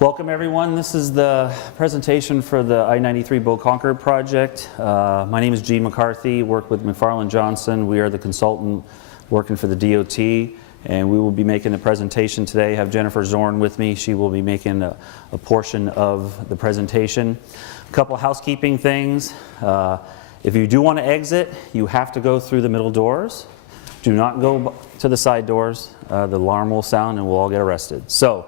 Welcome everyone. This is the presentation for the I-93 Bow Concord project. My name is Gene McCarthy, work with McFarland Johnson. We are the consultant working for the DOT, and we will be making the presentation today. I have Jennifer Zorn with me. She will be making a portion of the presentation. A couple housekeeping things. If you do want to exit, you have to go through the middle doors. Do not go to the side doors. The alarm will sound and we'll all get arrested. So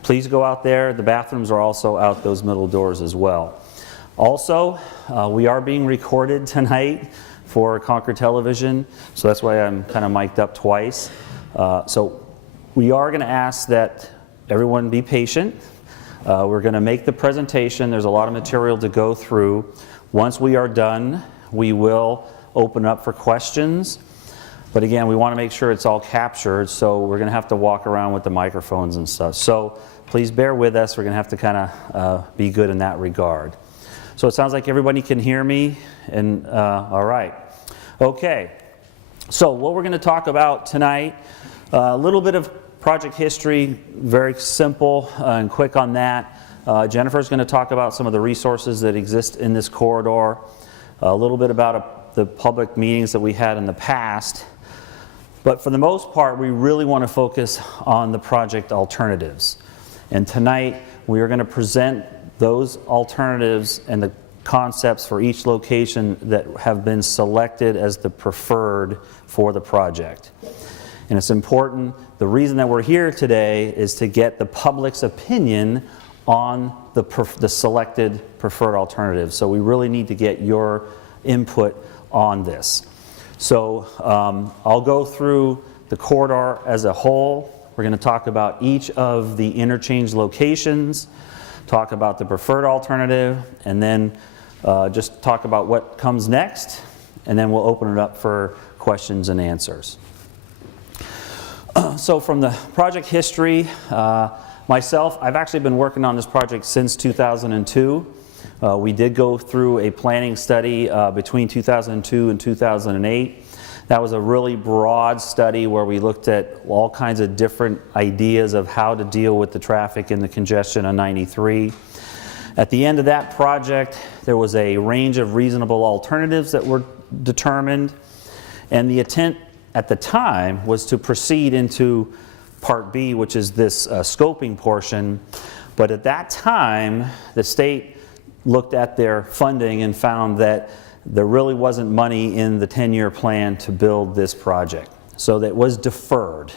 please go out there. The bathrooms are also out those middle doors as well. Also, we are being recorded tonight for Concord Television, so that's why I'm kind of mic'd up twice. So we are going to ask that everyone be patient. We're going to make the presentation. There's a lot of material to go through. Once we are done, we will open up for questions. But again, we want to make sure it's all captured, so we're going to have to walk around with the microphones and stuff. So please bear with us. We're going to have to kind of be good in that regard. So it sounds like everybody can hear me, and all right. Okay, so what we're going to talk about tonight, a little bit of project history, very simple and quick on that. Jennifer's going to talk about some of the resources that exist in this corridor, a little bit about the public meetings that we had in the past. But for the most part, we really want to focus on the project alternatives. And tonight, we are going to present those alternatives and the concepts for each location that have been selected as the preferred for the project. And it's important, the reason that we're here today is to get the public's opinion on the selected preferred alternatives. So we really need to get your input on this. So I'll go through the corridor as a whole. We're going to talk about each of the interchange locations, talk about the preferred alternative, and then just talk about what comes next, and then we'll open it up for questions and answers. So from the project history, myself, I've actually been working on this project since 2002. We did go through a planning study between 2002 and 2008. That was a really broad study where we looked at all kinds of different ideas of how to deal with the traffic and the congestion on 93. At the end of that project, there was a range of reasonable alternatives that were determined, and the intent at the time was to proceed into Part B, which is this scoping portion. But at that time, the state looked at their funding and found that there really wasn't money in the 10-year plan to build this project. So that was deferred.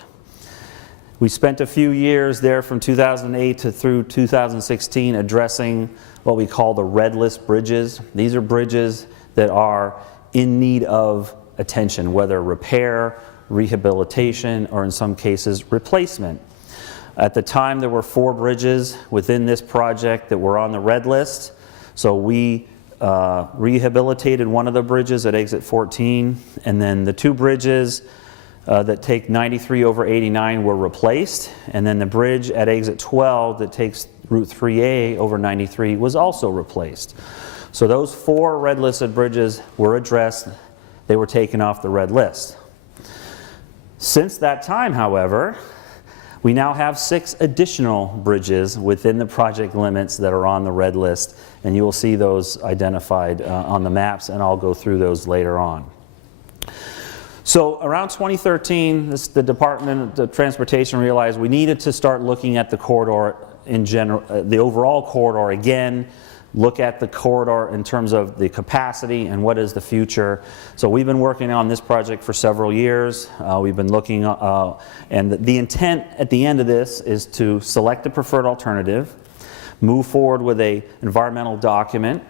We spent a few years there from 2008 to through 2016 addressing what we call the red list bridges. These are bridges that are in need of attention, whether repair, rehabilitation, or in some cases replacement. At the time, there were 4 bridges within this project that were on the red list. So we rehabilitated one of the bridges at exit 14, and then the 2 bridges that take 93 over 89 were replaced, and then the bridge at exit 12 that takes Route 3A over 93 was also replaced. So those 4 red listed bridges were addressed. They were taken off the red list. Since that time, however, we now have 6 additional bridges within the project limits that are on the red list, and you will see those identified on the maps, and I'll go through those later on. So around 2013, the Department of Transportation realized we needed to start looking at the corridor in general, the overall corridor again, look at the corridor in terms of the capacity and what is the future. So we've been working on this project for several years. We've been looking, and the intent at the end of this is to select the preferred alternative, move forward with an environmental document,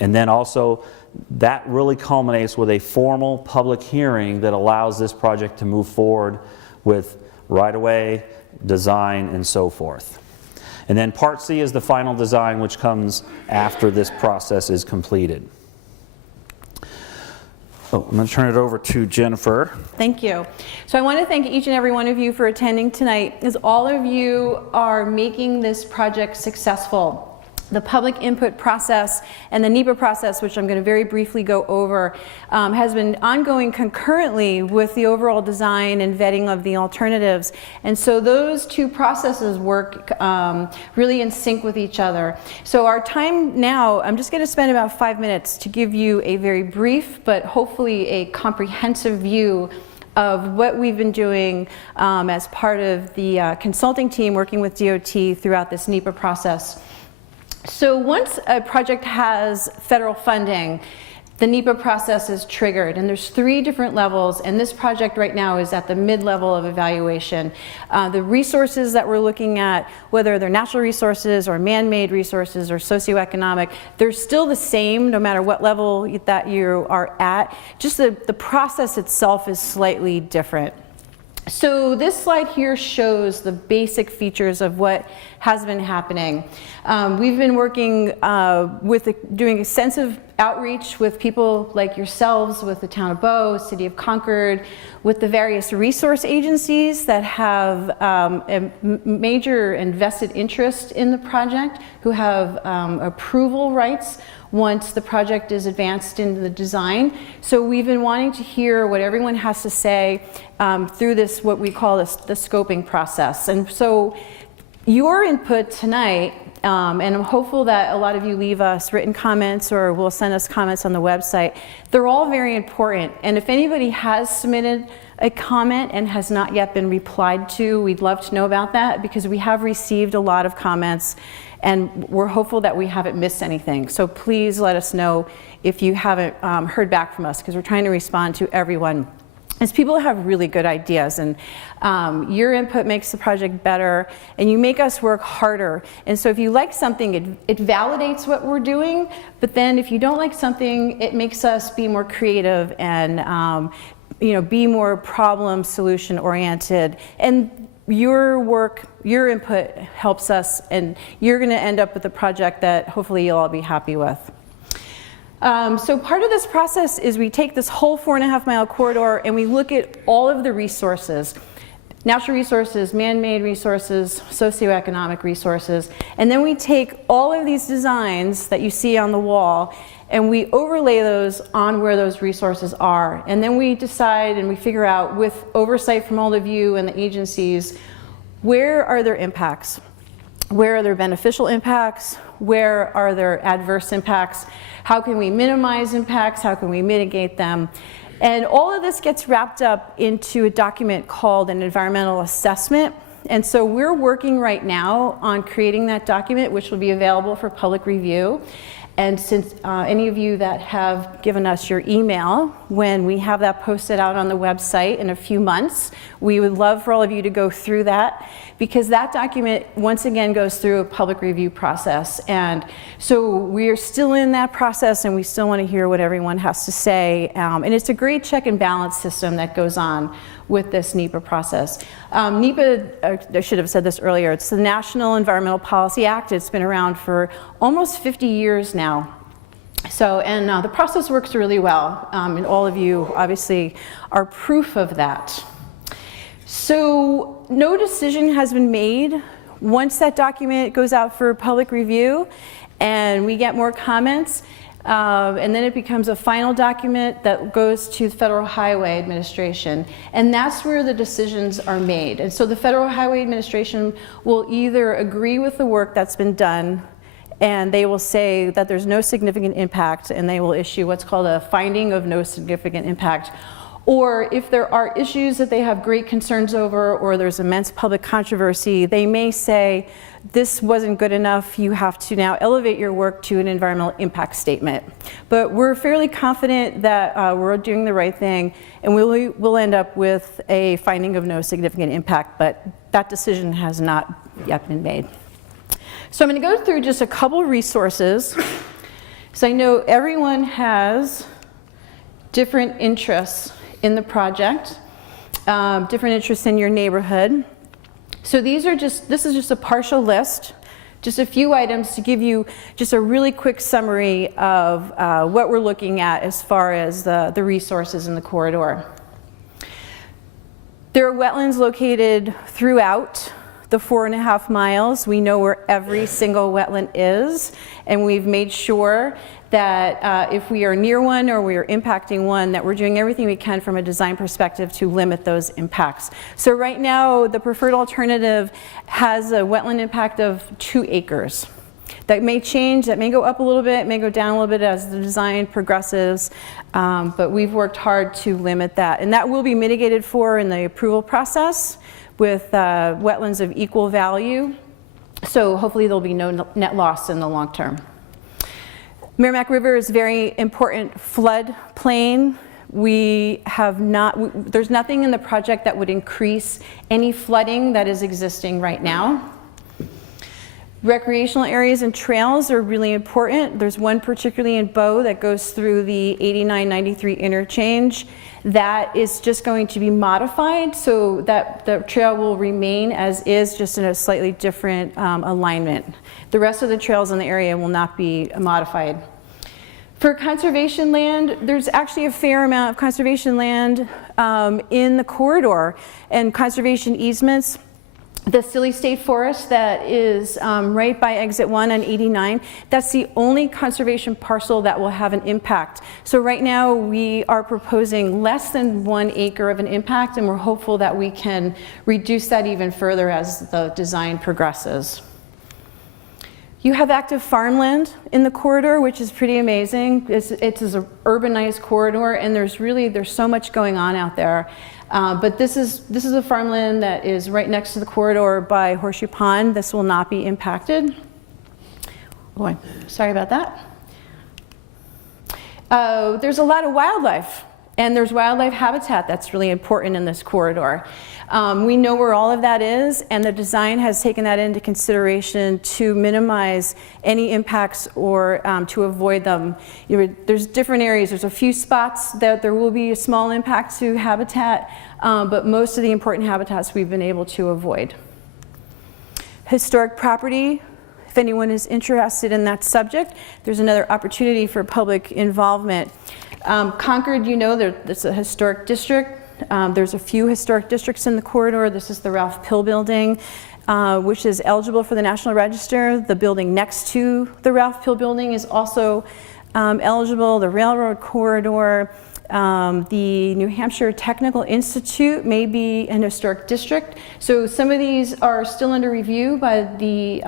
and then also that really culminates with a formal public hearing that allows this project to move forward with right-of-way, design, and so forth. And then Part C is the final design, which comes after this process is completed. Oh, I'm going to turn it over to Jennifer. Thank you. So I want to thank each and every one of you for attending tonight, as all of you are making this project successful. The public input process and the NEPA process, which I'm going to very briefly go over, has been ongoing concurrently with the overall design and vetting of the alternatives. And so those two processes work really in sync with each other. So our time now, I'm just going to spend about 5 minutes to give you a very brief, but hopefully a comprehensive view of what we've been doing as part of the consulting team working with DOT throughout this NEPA process. So once a project has federal funding, the NEPA process is triggered, and there's 3 different levels, and this project right now is at the mid-level of evaluation. The resources that we're looking at, whether they're natural resources or man-made resources or socioeconomic, they're still the same no matter what level that you are at. Just the process itself is slightly different. So this slide here shows the basic features of what has been happening. We've been working doing extensive outreach with people like yourselves, with the town of Bow, city of Concord, with the various resource agencies that have a major and vested interest in the project, who have approval rights once the project is advanced into the design. So we've been wanting to hear what everyone has to say through this, what we call the scoping process. And so your input tonight, and I'm hopeful that a lot of you leave us written comments or will send us comments on the website, they're all very important. And if anybody has submitted a comment and has not yet been replied to, we'd love to know about that, because we have received a lot of comments and we're hopeful that we haven't missed anything. So please let us know if you haven't heard back from us, because we're trying to respond to everyone, as people have really good ideas, and your input makes the project better and you make us work harder. And so if you like something, it validates what we're doing, but then if you don't like something, it makes us be more creative and be more problem solution oriented. And your work, your input helps us, and you're going to end up with a project that hopefully you'll all be happy with. So part of this process is we take this whole 4.5-mile corridor and we look at all of the resources, natural resources, man-made resources, socioeconomic resources, and then we take all of these designs that you see on the wall and we overlay those on where those resources are. And then we decide and we figure out, with oversight from all of you and the agencies, where are there impacts? Where are there beneficial impacts? Where are there adverse impacts? How can we minimize impacts? How can we mitigate them? And all of this gets wrapped up into a document called an environmental assessment. And so we're working right now on creating that document, which will be available for public review. And since any of you that have given us your email, when we have that posted out on the website in a few months, we would love for all of you to go through that, because that document once again goes through a public review process. And so we're still in that process and we still want to hear what everyone has to say. And it's a great check and balance system that goes on with this NEPA process. NEPA, I should have said this earlier, it's the National Environmental Policy Act. It's been around for almost 50 years now. So, and the process works really well, and all of you obviously are proof of that. So no decision has been made. Once that document goes out for public review and we get more comments, and then it becomes a final document that goes to the Federal Highway Administration, and that's where the decisions are made. And so the Federal Highway Administration will either agree with the work that's been done, and they will say that there's no significant impact, and they will issue what's called a finding of no significant impact. Or if there are issues that they have great concerns over, or there's immense public controversy, they may say, this wasn't good enough, you have to now elevate your work to an environmental impact statement. But we're fairly confident that we're doing the right thing, and we'll end up with a finding of no significant impact, but that decision has not yet been made. So I'm going to go through just a couple resources. So I know everyone has different interests in the project, different interests in your neighborhood. So this is just a partial list, just a few items to give you just a really quick summary of what we're looking at as far as the resources in the corridor. There are wetlands located throughout the 4.5 miles. We know where every single wetland is, and we've made sure that if we are near one or we are impacting one, that we're doing everything we can from a design perspective to limit those impacts. So right now, the preferred alternative has a wetland impact of 2 acres. That may change, that may go up a little bit, may go down a little bit as the design progresses, but we've worked hard to limit that. And that will be mitigated for in the approval process with wetlands of equal value. So hopefully there'll be no net loss in the long term. Merrimack River is a very important floodplain. There's nothing in the project that would increase any flooding that is existing right now. Recreational areas and trails are really important. There's one particularly in Bow that goes through the 8993 interchange. That is just going to be modified so that the trail will remain as is, just in a slightly different alignment. The rest of the trails in the area will not be modified. For conservation land, there's actually a fair amount of conservation land in the corridor and conservation easements. The Silly State Forest that is right by exit 1 on 89, that's the only conservation parcel that will have an impact. So right now we are proposing less than 1 acre of an impact, and we're hopeful that we can reduce that even further as the design progresses. You have active farmland in the corridor, which is pretty amazing. It's an urbanized corridor, and there's so much going on out there. But this is a farmland that is right next to the corridor by Horseshoe Pond. This will not be impacted. Boy, sorry about that. There's a lot of wildlife, and there's wildlife habitat that's really important in this corridor. We know where all of that is, and the design has taken that into consideration to minimize any impacts or to avoid them. There's different areas. There's a few spots that there will be a small impact to habitat, but most of the important habitats we've been able to avoid. Historic property. If anyone is interested in that subject, there's another opportunity for public involvement. Concord, you know, there's a historic district. There's a few historic districts in the corridor. This is the Ralph Pill building, which is eligible for the National Register. The building next to the Ralph Pill building is also eligible. The railroad corridor, the New Hampshire Technical Institute may be an historic district. So some of these are still under review by the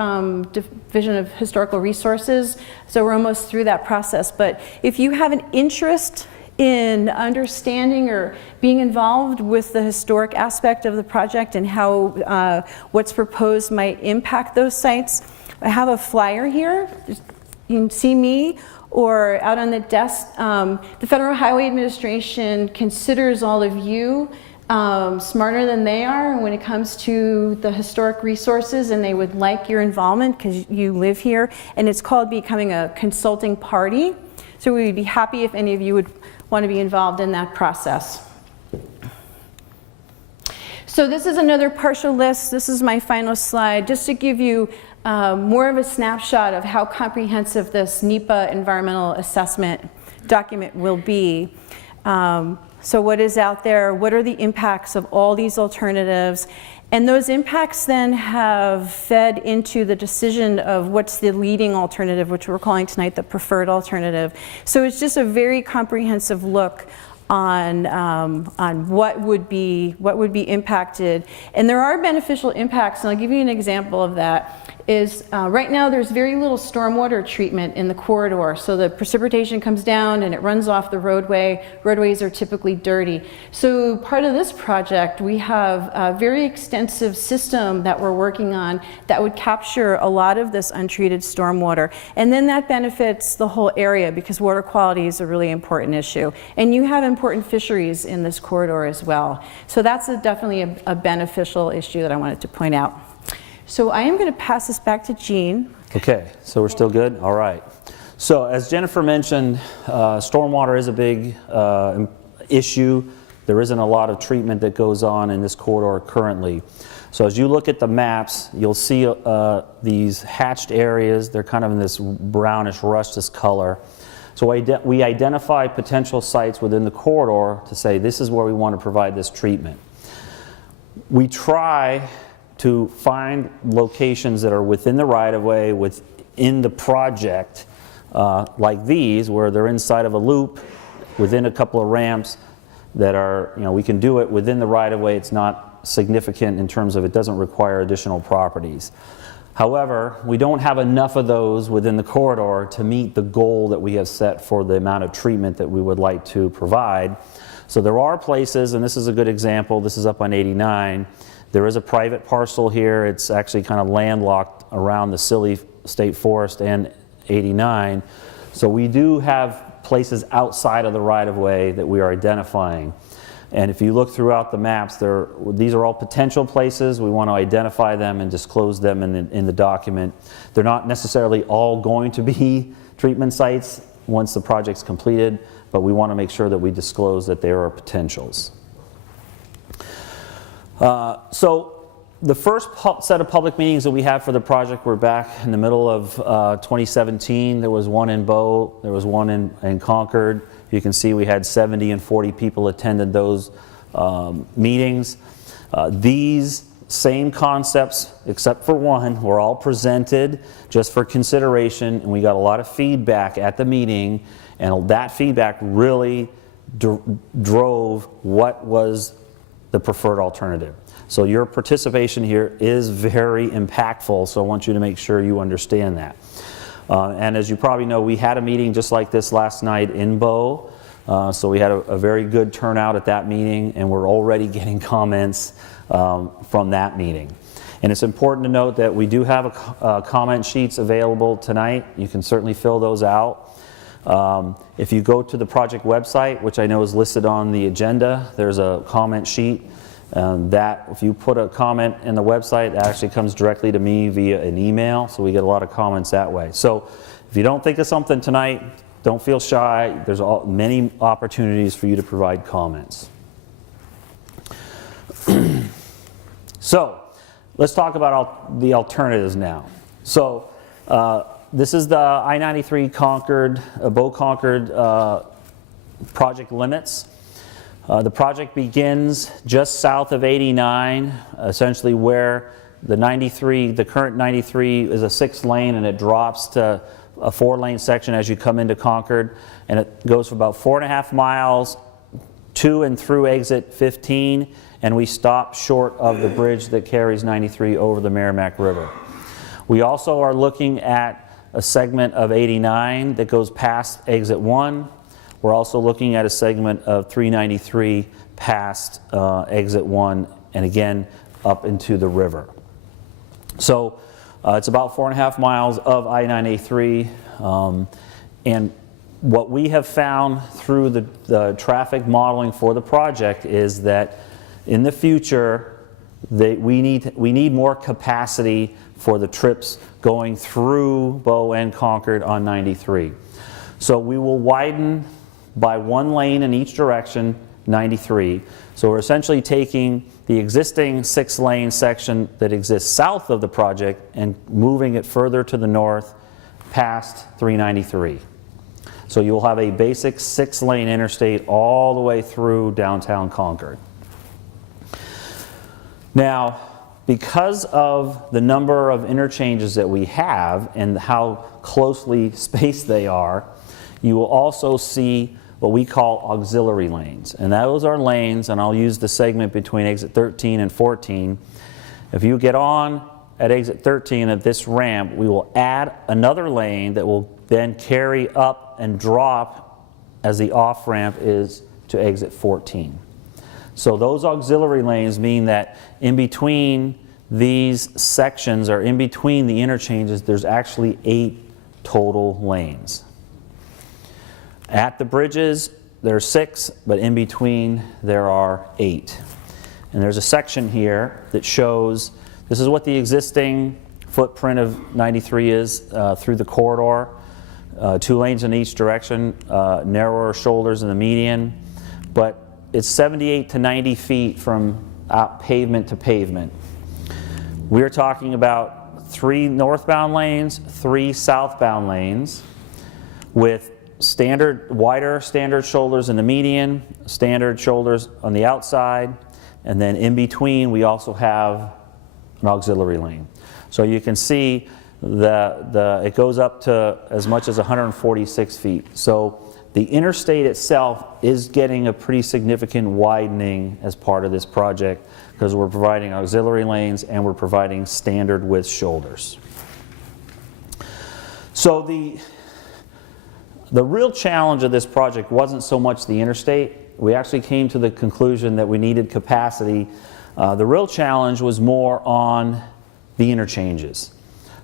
Division of Historical Resources. So we're almost through that process. But if you have an interest in understanding or being involved with the historic aspect of the project and how what's proposed might impact those sites, I have a flyer here. You can see me or out on the desk. The Federal Highway Administration considers all of you smarter than they are when it comes to the historic resources, and they would like your involvement because you live here, and it's called becoming a consulting party. So we would be happy if any of you would want to be involved in that process. So this is another partial list. This is my final slide, just to give you more of a snapshot of how comprehensive this NEPA environmental assessment document will be. So what is out there? What are the impacts of all these alternatives? And those impacts then have fed into the decision of what's the leading alternative, which we're calling tonight the preferred alternative. So it's just a very comprehensive look on what would be impacted. And there are beneficial impacts, and I'll give you an example of that. Is right now there's very little stormwater treatment in the corridor. So the precipitation comes down and it runs off the roadway. Roadways are typically dirty. So part of this project, we have a very extensive system that we're working on that would capture a lot of this untreated stormwater. And then that benefits the whole area because water quality is a really important issue. And you have important fisheries in this corridor as well. So that's definitely a beneficial issue that I wanted to point out. So I am going to pass this back to Jean. Okay, so we're still good? All right. So as Jennifer mentioned, stormwater is a big issue. There isn't a lot of treatment that goes on in this corridor currently. So as you look at the maps, you'll see these hatched areas. They're kind of in this brownish rustus color. So we identify potential sites within the corridor to say this is where we want to provide this treatment. We try to find locations that are within the right-of-way, within the project, like these, where they're inside of a loop, within a couple of ramps that are, we can do it within the right-of-way. It's not significant in terms of it doesn't require additional properties. However, we don't have enough of those within the corridor to meet the goal that we have set for the amount of treatment that we would like to provide. So there are places, and this is a good example, this is up on 89. There is a private parcel here. It's actually kind of landlocked around the Scilly State Forest and 89. So we do have places outside of the right-of-way that we are identifying. And if you look throughout the maps, these are all potential places. We want to identify them and disclose them in the document. They're not necessarily all going to be treatment sites once the project's completed, but we want to make sure that we disclose that there are potentials. So the first set of public meetings that we had for the project were back in the middle of 2017. There was one in Bow, there was one in Concord. You can see we had 70 and 40 people attended those meetings. These same concepts, except for one, were all presented just for consideration, and we got a lot of feedback at the meeting, and that feedback really drove what was the preferred alternative. So your participation here is very impactful, so I want you to make sure you understand that. And as you probably know, we had a meeting just like this last night in Bow, so we had a very good turnout at that meeting, and we're already getting comments from that meeting. And it's important to note that we do have comment sheets available tonight. You can certainly fill those out. If you go to the project website, which I know is listed on the agenda, there's a comment sheet. That if you put a comment in the website, that actually comes directly to me via an email, so we get a lot of comments that way. So if you don't think of something tonight, don't feel shy. There's many opportunities for you to provide comments. So let's talk about the alternatives now. So this is the I-93 Concord, Bow Concord project limits. The project begins just south of 89, essentially where the current 93 is a 6-lane, and it drops to a 4-lane section as you come into Concord, and it goes for about 4.5 miles to and through exit 15, and we stop short of the bridge that carries 93 over the Merrimack River. We also are looking at a segment of 89 that goes past exit 1. We're also looking at a segment of 393 past exit 1, and again up into the river. So it's about 4.5 miles of I-93, and what we have found through the traffic modeling for the project is that in the future we need more capacity for the trips going through Bow and Concord on 93. So we will widen by 1 lane in each direction, 93. So we're essentially taking the existing 6-lane section that exists south of the project and moving it further to the north past 393. So you'll have a basic 6-lane interstate all the way through downtown Concord. Now, because of the number of interchanges that we have and how closely spaced they are, you will also see what we call auxiliary lanes. And those are lanes, and I'll use the segment between exit 13 and 14. If you get on at exit 13 at this ramp, we will add another lane that will then carry up and drop as the off-ramp is to exit 14. So those auxiliary lanes mean that in between these sections, or in between the interchanges, there's actually 8 total lanes. At the bridges, there are 6, but in between there are 8. And there's a section here that shows, this is what the existing footprint of 93 is through the corridor. 2 lanes in each direction, narrower shoulders in the median, but it's 78 to 90 feet from pavement to pavement. We're talking about 3 northbound lanes, 3 southbound lanes, with wider standard shoulders in the median, standard shoulders on the outside, and then in between we also have an auxiliary lane. So you can see it goes up to as much as 146 feet. So the interstate itself is getting a pretty significant widening as part of this project because we're providing auxiliary lanes and we're providing standard width shoulders. So the real challenge of this project wasn't so much the interstate. We actually came to the conclusion that we needed capacity. The real challenge was more on the interchanges.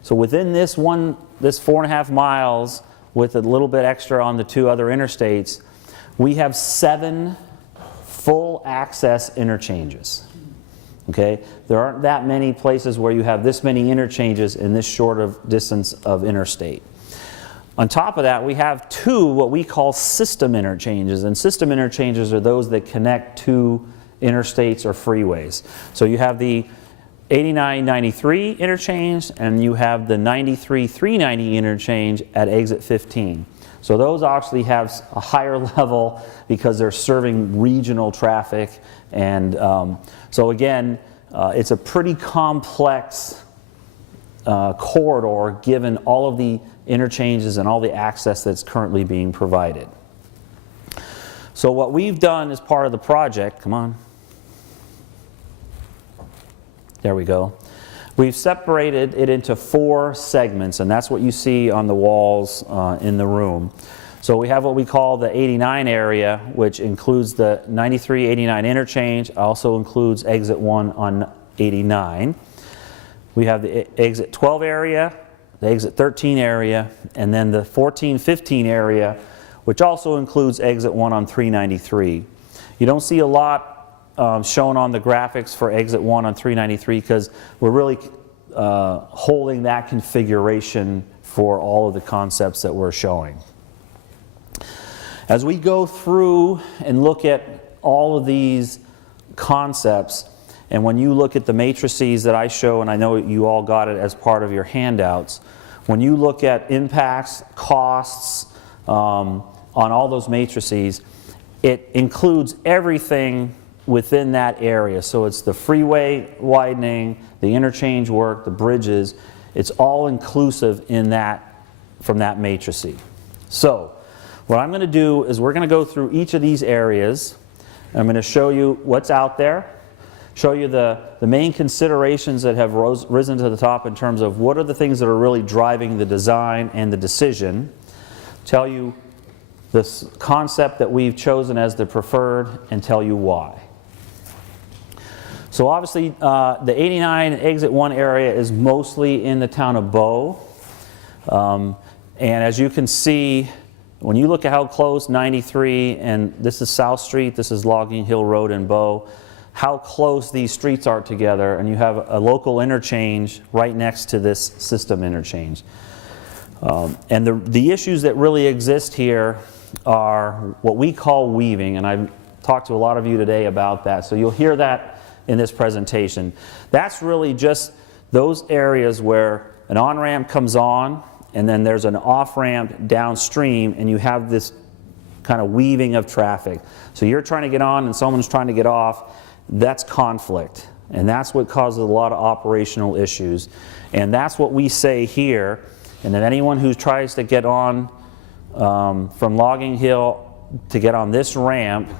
So within this 4.5 miles, with a little bit extra on the 2 other interstates, we have 7 full access interchanges. Okay? There aren't that many places where you have this many interchanges in this short of distance of interstate. On top of that, we have 2 what we call system interchanges, and system interchanges are those that connect 2 interstates or freeways. So you have the 89-93 interchange and you have the 93-390 interchange at exit 15. So those actually have a higher level because they're serving regional traffic, and so again, it's a pretty complex corridor given all of the interchanges and all the access that's currently being provided. So what we've done as part of the project, come on, there we go. We've separated it into 4 segments, and that's what you see on the walls in the room. So we have what we call the 89 area, which includes the 93-89 interchange, also includes exit 1 on 89. We have the exit 12 area, the exit 13 area, and then the 14-15 area, which also includes exit 1 on 393. You don't see a lot shown on the graphics for exit 1 on 393 because we're really holding that configuration for all of the concepts that we're showing. As we go through and look at all of these concepts, and when you look at the matrices that I show, and I know you all got it as part of your handouts, when you look at impacts, costs on all those matrices, it includes everything within that area. So it's the freeway widening, the interchange work, the bridges. It's all inclusive in that, from that matrice. So what I'm going to do is we're going to go through each of these areas. I'm going to show you what's out there, show you the main considerations that have risen to the top in terms of what are the things that are really driving the design and the decision, tell you this concept that we've chosen as the preferred, and tell you why. So obviously the 89 exit 1 area is mostly in the town of Bow. And as you can see, when you look at how close 93, and this is South Street, this is Logging Hill Road in Bow, how close these streets are together, and you have a local interchange right next to this system interchange. And the issues that really exist here are what we call weaving, and I've talked to a lot of you today about that, so you'll hear that in this presentation. That's really just those areas where an on-ramp comes on and then there's an off-ramp downstream and you have this kind of weaving of traffic. So you're trying to get on and someone's trying to get off. That's conflict, and that's what causes a lot of operational issues. And that's what we say here, and then anyone who tries to get on from Logging Hill to get on this ramp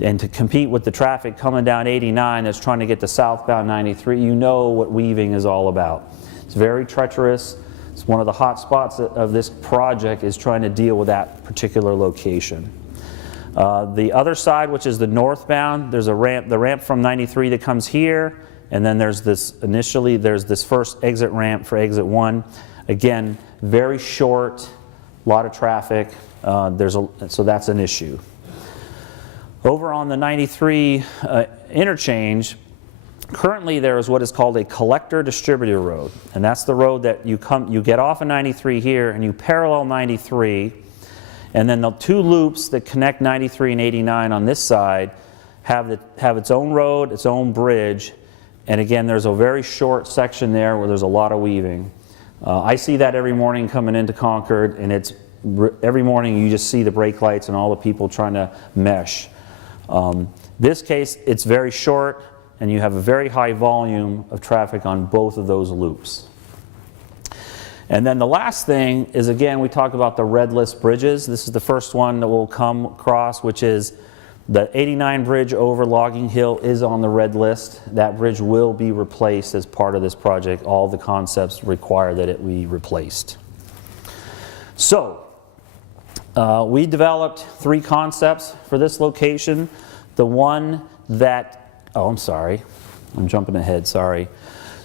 and to compete with the traffic coming down 89 that's trying to get to southbound 93, you know what weaving is all about. It's very treacherous. It's one of the hot spots of this project is trying to deal with that particular location. The other side, which is the northbound, there's a ramp, the ramp from 93 that comes here, and then there's this, initially there's this first exit ramp for exit 1. Again, very short, a lot of traffic, so that's an issue. Over on the 93 interchange, currently there is what is called a collector distributor road, and that's the road that you get off of 93 here and you parallel 93, and then the 2 loops that connect 93 and 89 on this side have its own road, its own bridge, and again there's a very short section there where there's a lot of weaving. I see that every morning coming into Concord, and it's every morning you just see the brake lights and all the people trying to mesh. This case, it's very short. and you have a very high volume of traffic on both of those loops. And then the last thing is, again, we talk about the red list bridges. This is the first one that we'll come across, which is the 89 bridge over Logging Hill is on the red list. That bridge will be replaced as part of this project. All the concepts require that it be replaced. So, we developed 3 concepts for this location. The one that, oh, I'm sorry, I'm jumping ahead, sorry.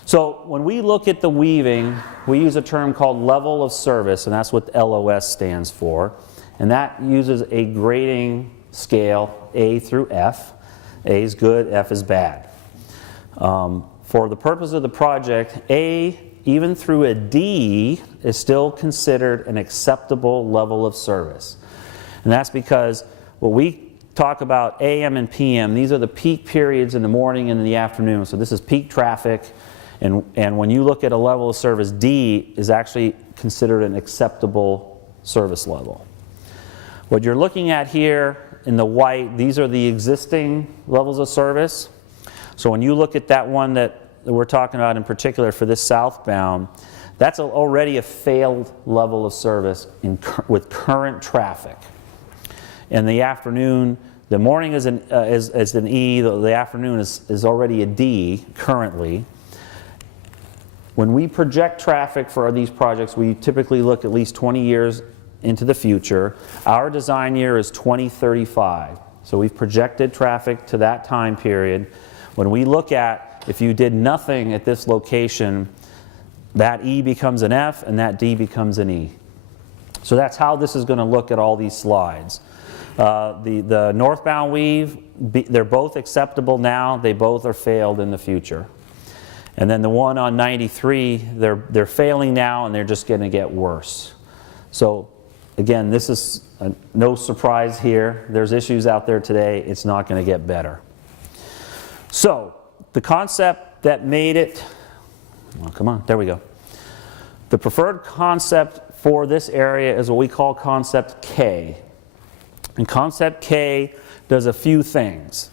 So when we look at the weaving, we use a term called level of service, and that's what LOS stands for. And that uses a grading scale, A through F. A is good, F is bad. For the purpose of the project, A, even through a D, is still considered an acceptable level of service. And that's because what we talk about AM and PM, these are the peak periods in the morning and in the afternoon. So this is peak traffic. And when you look at a level of service, D is actually considered an acceptable service level. What you're looking at here in the white, these are the existing levels of service. So when you look at that one that we're talking about in particular for this southbound, that's already a failed level of service with current traffic. In the afternoon, the morning is an E, the afternoon is already a D currently. When we project traffic for these projects, we typically look at least 20 years into the future. Our design year is 2035. So we've projected traffic to that time period. When we look at, if you did nothing at this location, that E becomes an F and that D becomes an E. So that's how this is going to look at all these slides. The northbound weave, they're both acceptable now. They both are failed in the future. And then the one on 93, they're failing now and they're just going to get worse. So again, this is no surprise here. There's issues out there today. It's not going to get better. So the concept that made it, oh, come on, there we go. The preferred concept for this area is what we call Concept K. And Concept K does a few things.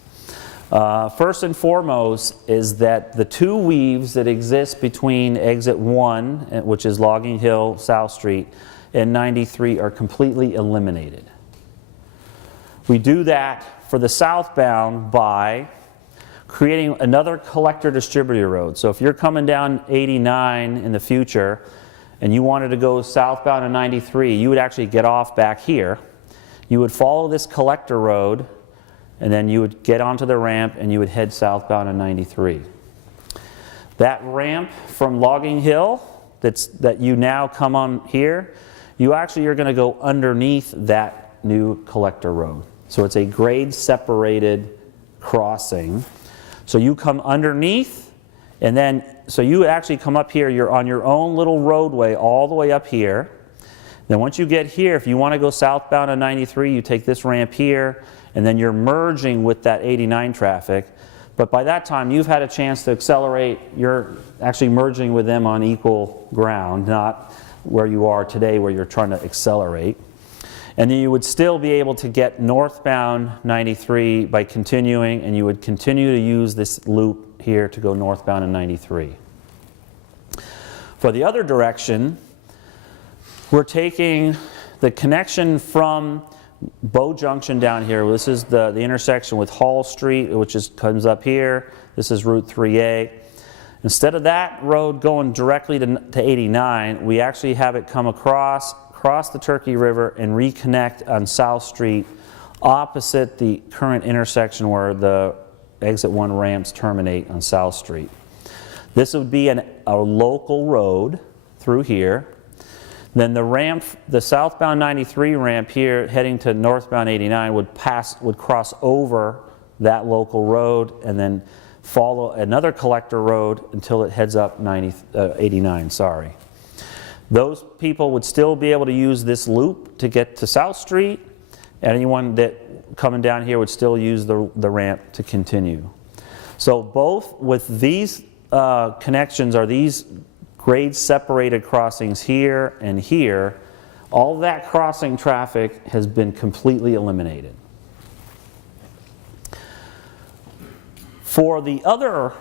First and foremost is that the 2 weaves that exist between exit 1, which is Logging Hill, South Street, and 93 are completely eliminated. We do that for the southbound by creating another collector distributor road. So if you're coming down 89 in the future and you wanted to go southbound on 93, you would actually get off back here. You would follow this collector road, and then you would get onto the ramp and you would head southbound on 93. That ramp from Logging Hill that you now come on here, you actually are going to go underneath that new collector road. So it's a grade separated crossing. So you come underneath, and then so you actually come up here, you're on your own little roadway all the way up here. Then once you get here, if you want to go southbound on 93, you take this ramp here, and then you're merging with that 89 traffic. But by that time, you've had a chance to accelerate. You're actually merging with them on equal ground, not where you are today where you're trying to accelerate. And then you would still be able to get northbound 93 by continuing, and you would continue to use this loop here to go northbound on 93. For the other direction, we're taking the connection from Bow Junction down here. This is the intersection with Hall Street, which comes up here. This is Route 3A. Instead of that road going directly to 89, we actually have it come across the Turkey River and reconnect on South Street opposite the current intersection where the exit 1 ramps terminate on South Street. This would be a local road through here. Then the ramp, the southbound 93 ramp here heading to northbound 89 would cross over that local road and then follow another collector road until it heads up 89, sorry. Those people would still be able to use this loop to get to South Street. Anyone that coming down here would still use the ramp to continue. So both with these connections are these grade separated crossings here and here. All that crossing traffic has been completely eliminated. For the other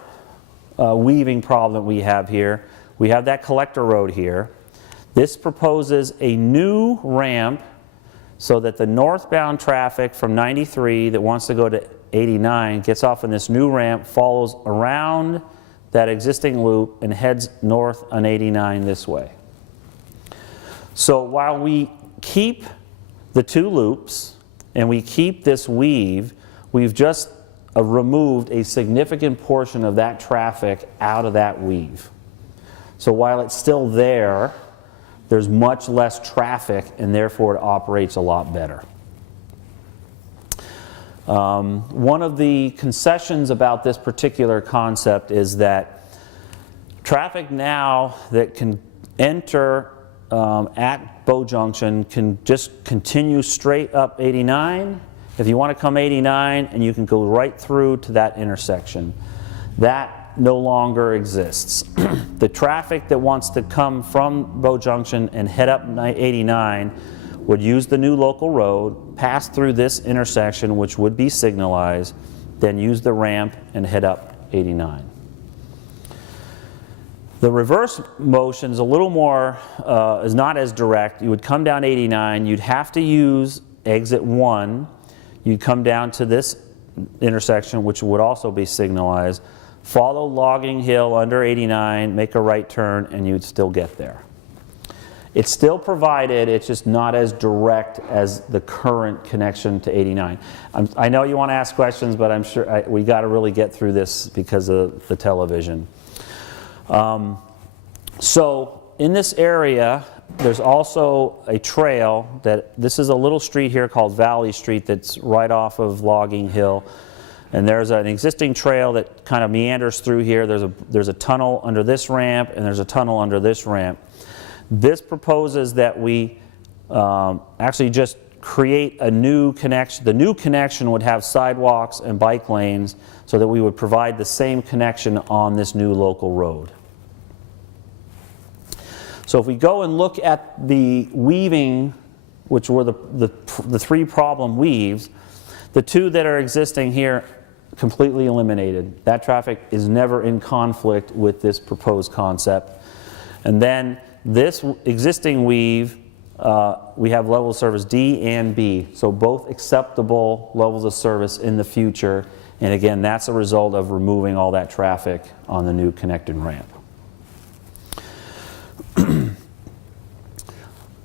weaving problem that we have here, we have that collector road here. This proposes a new ramp so that the northbound traffic from 93 that wants to go to 89 gets off on this new ramp, follows around that existing loop, and heads north on 89 this way. So while we keep the two loops and we keep this weave, we've just removed a significant portion of that traffic out of that weave. So while it's still there, there's much less traffic, and therefore it operates a lot better. One of the concessions about this particular concept is that traffic now that can enter at Bow Junction can just continue straight up 89. If you want to come 89, and you can go right through to that intersection. That no longer exists. The traffic that wants to come from Bow Junction and head up 89 would use the new local road, pass through this intersection, which would be signalized, then use the ramp and head up 89. The reverse motion is a little more, is not as direct. You would come down 89, you'd have to use exit 1, you'd come down to this intersection, which would also be signalized, follow Logging Hill under 89, make a right turn, and you'd still get there. It's still provided, it's just not as direct as the current connection to 89. I know you want to ask questions, but I'm sure we got to really get through this because of the television. So in this area, there's also a trail this is a little street here called Valley Street that's right off of Logging Hill. And there's an existing trail that kind of meanders through here. There's a tunnel under this ramp, and there's a tunnel under this ramp. This proposes that we actually just create a new connection. The new connection would have sidewalks and bike lanes so that we would provide the same connection on this new local road. So if we go and look at the weaving, which were the three problem weaves, the two that are existing here completely eliminated. That traffic is never in conflict with this proposed concept. And then this existing weave, we have level of service D and B, so both acceptable levels of service in the future. And again, that's a result of removing all that traffic on the new connecting ramp.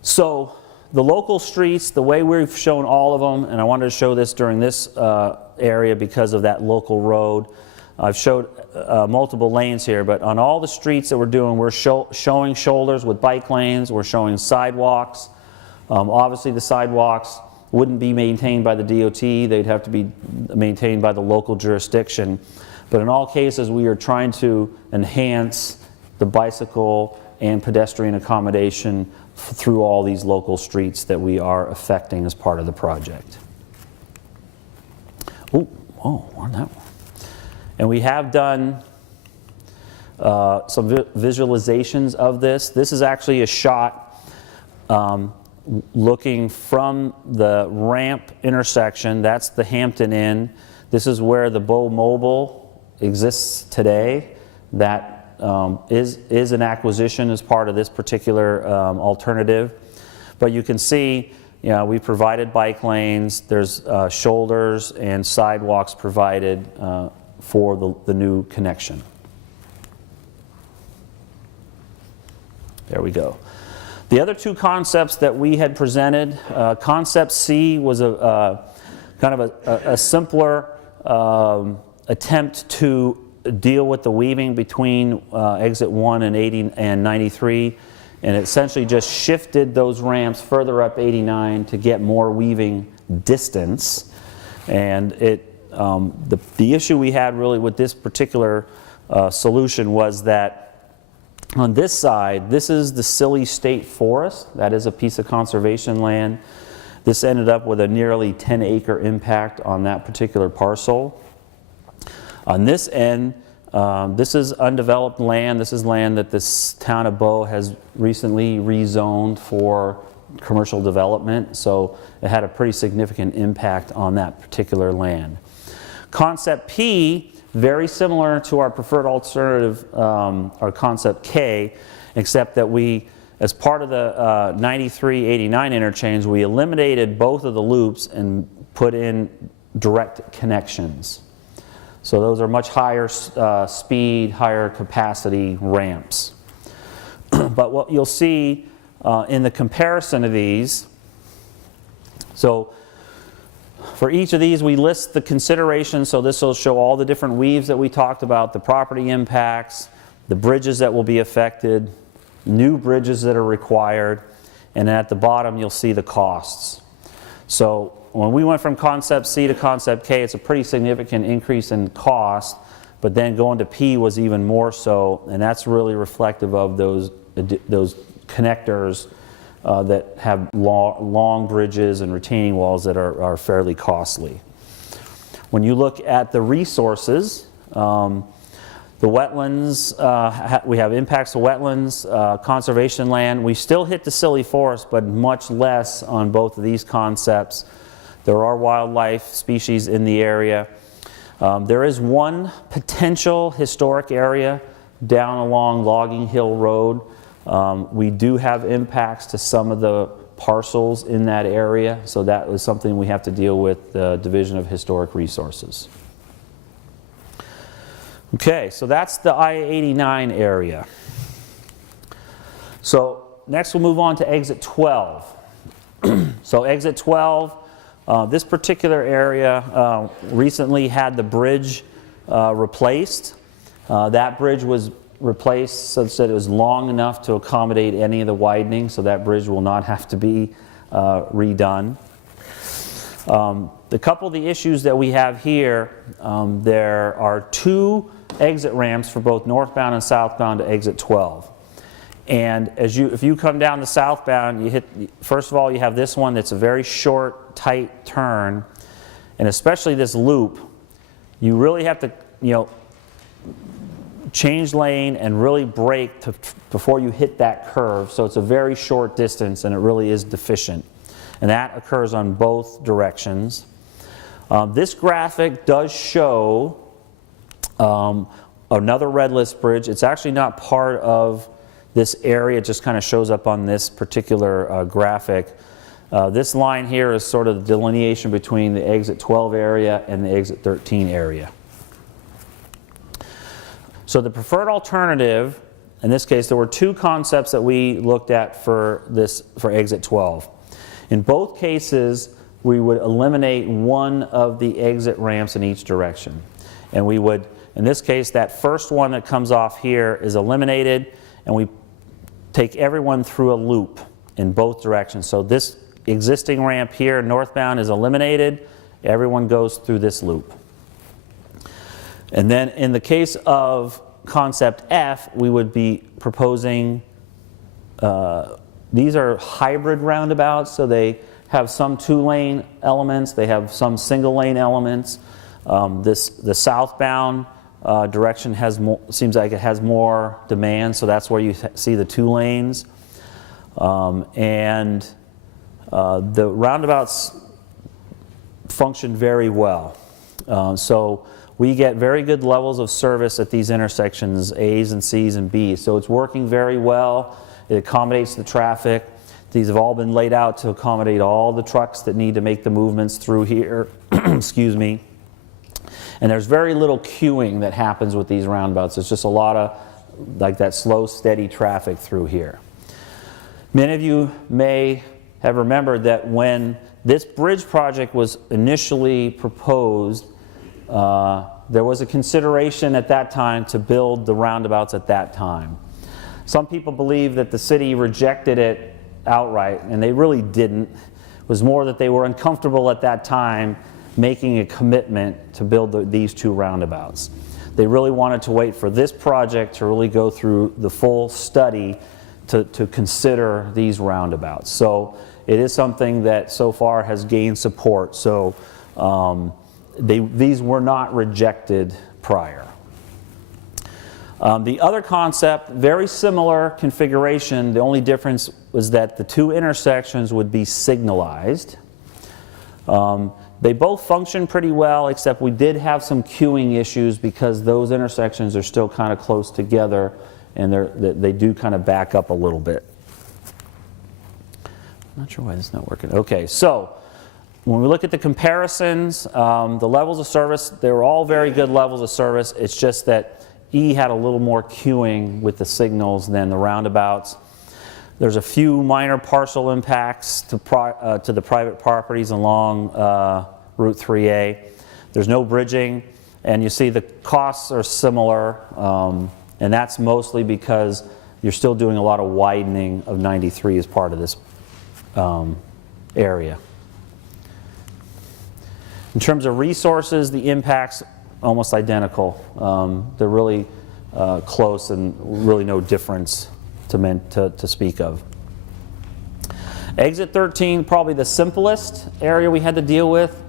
So the local streets, the way we've shown all of them, and I wanted to show this during this area because of that local road. I've showed multiple lanes here, but on all the streets that we're doing, we're showing shoulders with bike lanes, we're showing sidewalks. Obviously the sidewalks wouldn't be maintained by the DOT, they'd have to be maintained by the local jurisdiction. But in all cases, we are trying to enhance the bicycle and pedestrian accommodation through all these local streets that we are affecting as part of the project. Oh, on that one. And we have done some visualizations of this. This is actually a shot looking from the ramp intersection. That's the Hampton Inn. This is where the Bow Mobile exists today. That is an acquisition as part of this particular alternative. But you can see, we provided bike lanes, there's shoulders and sidewalks provided for the new connection. There we go. The other two concepts that we had presented, concept C was a kind of a simpler attempt to deal with the weaving between exit 1 and 80 and 93, and it essentially just shifted those ramps further up 89 to get more weaving distance. And the issue we had really with this particular solution was that on this side, this is the Scilly State Forest. That is a piece of conservation land. This ended up with a nearly 10-acre impact on that particular parcel. On this end, this is undeveloped land. This is land that this town of Bow has recently rezoned for commercial development, so it had a pretty significant impact on that particular land. Concept P very similar to our preferred alternative, our concept K, except that we, as part of the 9389 interchange, we eliminated both of the loops and put in direct connections. So those are much higher speed, higher capacity ramps. But what you'll see in the comparison of these, so for each of these we list the considerations, so this will show all the different weaves that we talked about, the property impacts, the bridges that will be affected, new bridges that are required, and at the bottom you'll see the costs. So when we went from concept C to concept K, it's a pretty significant increase in cost, but then going to P was even more so, and that's really reflective of those connectors that have long bridges and retaining walls that are fairly costly. When you look at the resources, the wetlands, we have impacts to wetlands, conservation land. We still hit the silly forest, but much less on both of these concepts. There are wildlife species in the area. There is one potential historic area down along Logging Hill Road. We do have impacts to some of the parcels in that area, so that is something we have to deal with the Division of Historic Resources. Okay, so that's the I-89 area. So next we'll move on to exit 12. So exit 12, this particular area recently had the bridge replaced. That bridge was replaced such that it was long enough to accommodate any of the widening, so that bridge will not have to be redone. The couple of the issues that we have here, there are two exit ramps for both northbound and southbound to exit 12. And if you come down the southbound, first of all, you have this one that's a very short, tight turn, and especially this loop, you really have to, change lane and really brake before you hit that curve. So it's a very short distance and it really is deficient. And that occurs on both directions. This graphic does show another red list bridge. It's actually not part of this area, it just kind of shows up on this particular graphic. This line here is sort of the delineation between the exit 12 area and the exit 13 area. So the preferred alternative, in this case there were two concepts that we looked at for exit 12. In both cases we would eliminate one of the exit ramps in each direction. And we would, in this case, that first one that comes off here is eliminated, and we take everyone through a loop in both directions. So this existing ramp here northbound is eliminated, everyone goes through this loop. And then in the case of concept F, we would be proposing, these are hybrid roundabouts, so they have some two-lane elements, they have some single-lane elements. The southbound direction seems like it has more demand, so that's where you see the two lanes. The roundabouts function very well. So we get very good levels of service at these intersections, A's and C's and B's. So it's working very well. It accommodates the traffic. These have all been laid out to accommodate all the trucks that need to make the movements through here. Excuse me. And there's very little queuing that happens with these roundabouts. It's just a lot of like that slow, steady traffic through here. Many of you may have remembered that when this bridge project was initially proposed, there was a consideration at that time to build the roundabouts at that time. Some people believe that the city rejected it outright, and they really didn't. It was more that they were uncomfortable at that time making a commitment to build these two roundabouts. They really wanted to wait for this project to really go through the full study to consider these roundabouts. So it is something that so far has gained support. So these were not rejected prior. The other concept, very similar configuration. The only difference was that the two intersections would be signalized. They both function pretty well, except we did have some queuing issues because those intersections are still kind of close together, and they do kind of back up a little bit. I'm not sure why this is not working. Okay, so when we look at the comparisons, the levels of service, they were all very good levels of service. It's just that E had a little more queuing with the signals than the roundabouts. There's a few minor parcel impacts to the private properties along Route 3A. There's no bridging, and you see the costs are similar, and that's mostly because you're still doing a lot of widening of 93 as part of this area. In terms of resources, the impacts almost identical. They're really close and really no difference to speak of. Exit 13, probably the simplest area we had to deal with.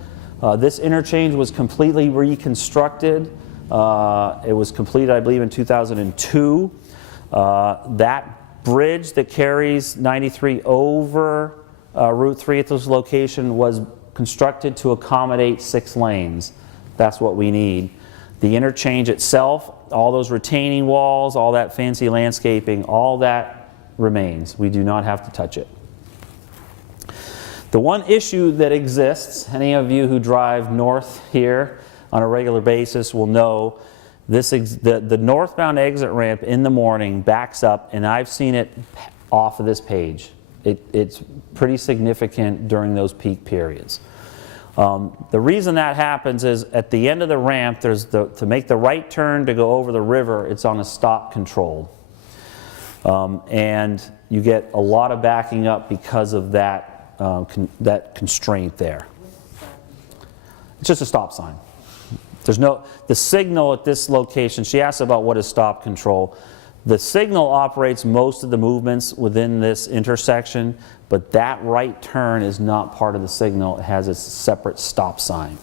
This interchange was completely reconstructed. It was completed, I believe, in 2002. That bridge that carries 93 over Route 3 at this location was constructed to accommodate 6 lanes. That's what we need. The interchange itself, all those retaining walls, all that fancy landscaping, all that remains. We do not have to touch it. The one issue that exists, any of you who drive north here on a regular basis will know, the northbound exit ramp in the morning backs up, and I've seen it off of this page. It's pretty significant during those peak periods. The reason that happens is at the end of the ramp, to make the right turn to go over the river, it's on a stop control. And you get a lot of backing up because of that, that constraint there. It's just a stop sign. The signal at this location, she asked about what is stop control. The signal operates most of the movements within this intersection, but that right turn is not part of the signal. It has a separate stop sign.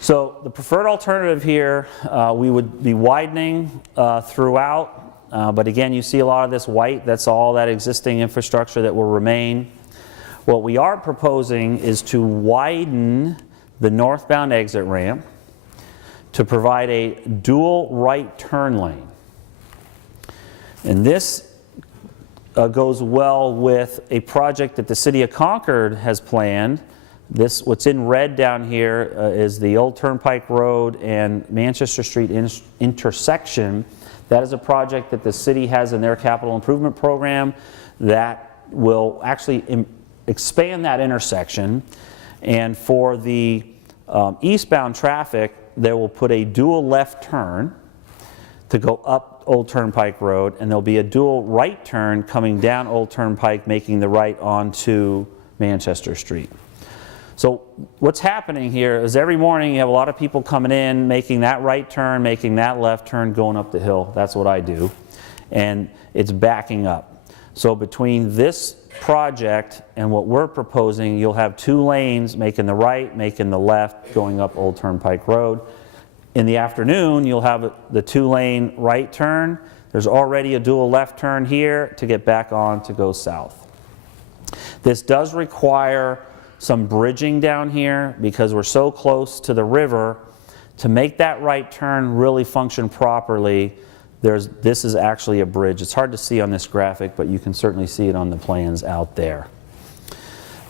So the preferred alternative here, we would be widening throughout, but again, you see a lot of this white. That's all that existing infrastructure that will remain. What we are proposing is to widen the northbound exit ramp to provide a dual right turn lane. And this goes well with a project that the City of Concord has planned. What's in red down here is the Old Turnpike Road and Manchester Street intersection. That is a project that the city has in their capital improvement program that will actually expand that intersection. And for the eastbound traffic, they will put a dual left turn to go up Old Turnpike Road, and there'll be a dual right turn coming down Old Turnpike, making the right onto Manchester Street. So what's happening here is every morning you have a lot of people coming in, making that right turn, making that left turn, going up the hill. That's what I do. And it's backing up. So between this project and what we're proposing, you'll have 2 lanes making the right, making the left, going up Old Turnpike Road. In the afternoon, you'll have the 2-lane right turn. There's already a dual left turn here to get back on to go south. This does require some bridging down here because we're so close to the river. To make that right turn really function properly, this is actually a bridge. It's hard to see on this graphic, but you can certainly see it on the plans out there.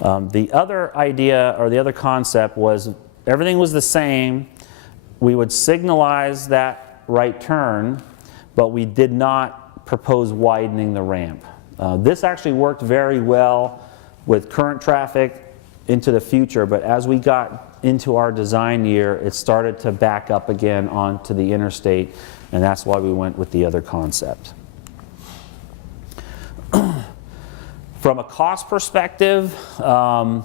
The other idea, or the other concept, was everything was the same. We would signalize that right turn, but we did not propose widening the ramp. This actually worked very well with current traffic into the future, but as we got into our design year, it started to back up again onto the interstate, and that's why we went with the other concept. From a cost perspective, a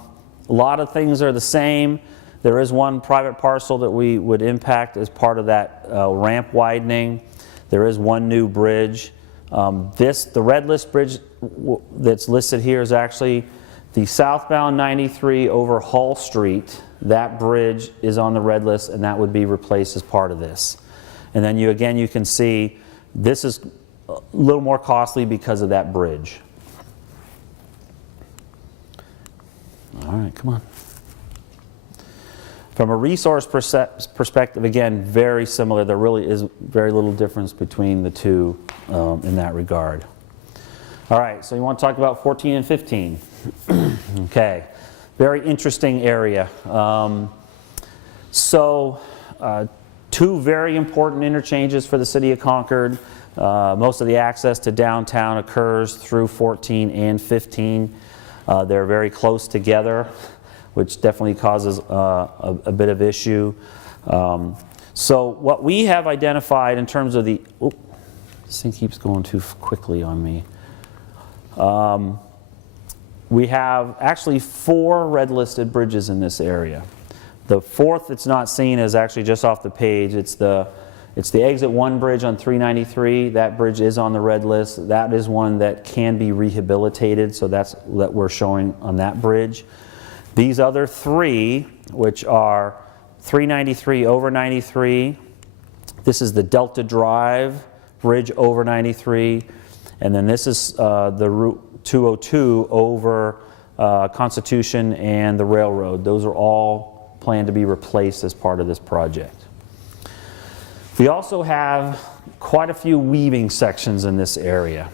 lot of things are the same. There is one private parcel that we would impact as part of that ramp widening. There is one new bridge. The red list bridge that's listed here is actually the southbound 93 over Hall Street. That bridge is on the red list, and that would be replaced as part of this. And then you can see this is a little more costly because of that bridge. All right, come on. From a resource perspective, again, very similar. There really is very little difference between the two in that regard. All right, so you want to talk about 14 and 15. Okay, very interesting area. Two very important interchanges for the city of Concord. Most of the access to downtown occurs through 14 and 15. They're very close together, which definitely causes a bit of issue. So what we have identified in terms of the, this thing keeps going too quickly on me. We have actually 4 red listed bridges in this area. The 4th that's not seen is actually just off the page. It's the exit 1 bridge on 393. That bridge is on the red list. That is one that can be rehabilitated, so that's what we're showing on that bridge. These other 3, which are 393 over 93, this is the Delta Drive Bridge over 93, and then this is the Route 202 over Constitution and the railroad. Those are all planned to be replaced as part of this project. We also have quite a few weaving sections in this area.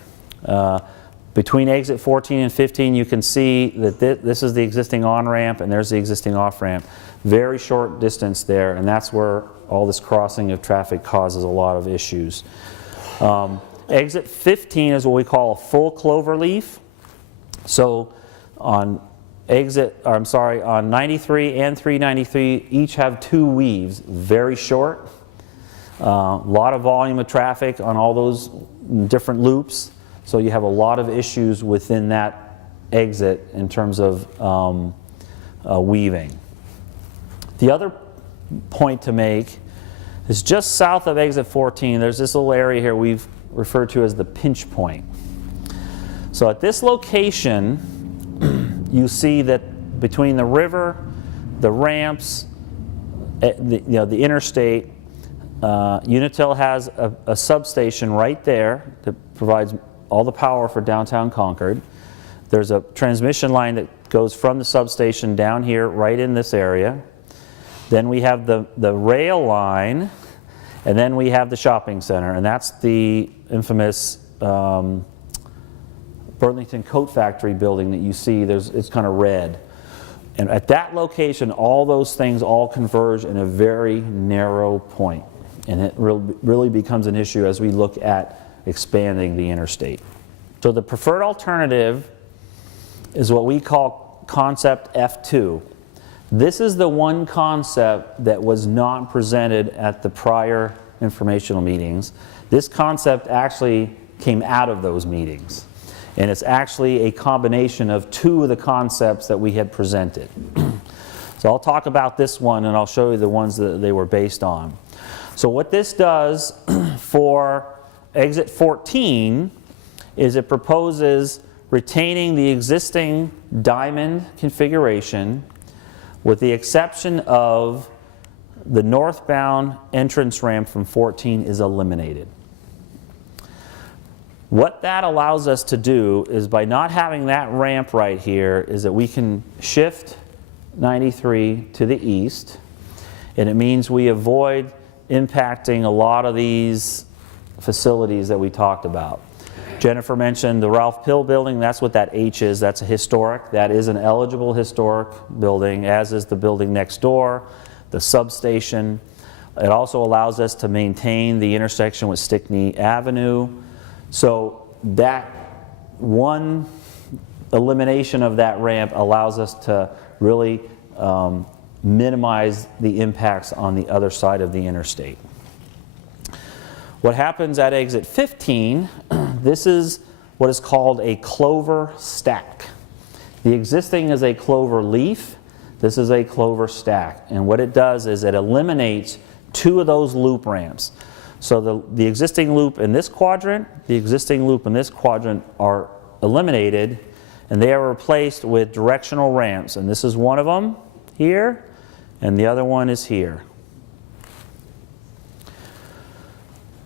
Between exit 14 and 15, you can see that this is the existing on-ramp and there's the existing off-ramp. Very short distance there, and that's where all this crossing of traffic causes a lot of issues. Exit 15 is what we call a full clover leaf. So on on 93 and 393, each have 2 weaves, very short. A lot of volume of traffic on all those different loops. So you have a lot of issues within that exit in terms of weaving. The other point to make is just south of exit 14, there's this little area here we've referred to as the pinch point. So at this location, you see that between the river, the ramps, the interstate, Unitil has a substation right there that provides all the power for downtown Concord. There's a transmission line that goes from the substation down here right in this area. Then we have the rail line, and then we have the shopping center, and that's the infamous Burlington Coat Factory building that you see. It's kind of red. And at that location, all those things all converge in a very narrow point. And it really becomes an issue as we look at expanding the interstate. So the preferred alternative is what we call concept F2. This is the one concept that was not presented at the prior informational meetings. This concept actually came out of those meetings. And it's actually a combination of 2 of the concepts that we had presented. So I'll talk about this one and I'll show you the ones that they were based on. So what this does for exit 14 is it proposes retaining the existing diamond configuration with the exception of the northbound entrance ramp from 14 is eliminated. What that allows us to do is by not having that ramp right here is that we can shift 93 to the east, and it means we avoid impacting a lot of these facilities that we talked about. Jennifer mentioned the Ralph Pill building. That's what that H is. That's a historic. That is an eligible historic building, as is the building next door, the substation. It also allows us to maintain the intersection with Stickney Avenue. So that one elimination of that ramp allows us to really minimize the impacts on the other side of the interstate. What happens at exit 15, this is what is called a clover stack. The existing is a clover leaf. This is a clover stack. And what it does is it eliminates 2 of those loop ramps. So the existing loop in this quadrant, the existing loop in this quadrant are eliminated, and they are replaced with directional ramps. And this is one of them here, and the other one is here.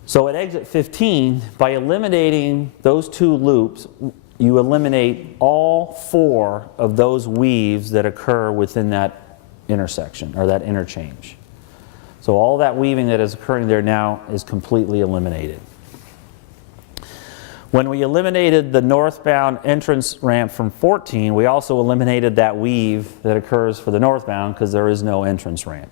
So at exit 15, by eliminating those 2 loops, you eliminate all 4 of those weaves that occur within that intersection or that interchange. So all that weaving that is occurring there now is completely eliminated. When we eliminated the northbound entrance ramp from 14, we also eliminated that weave that occurs for the northbound because there is no entrance ramp.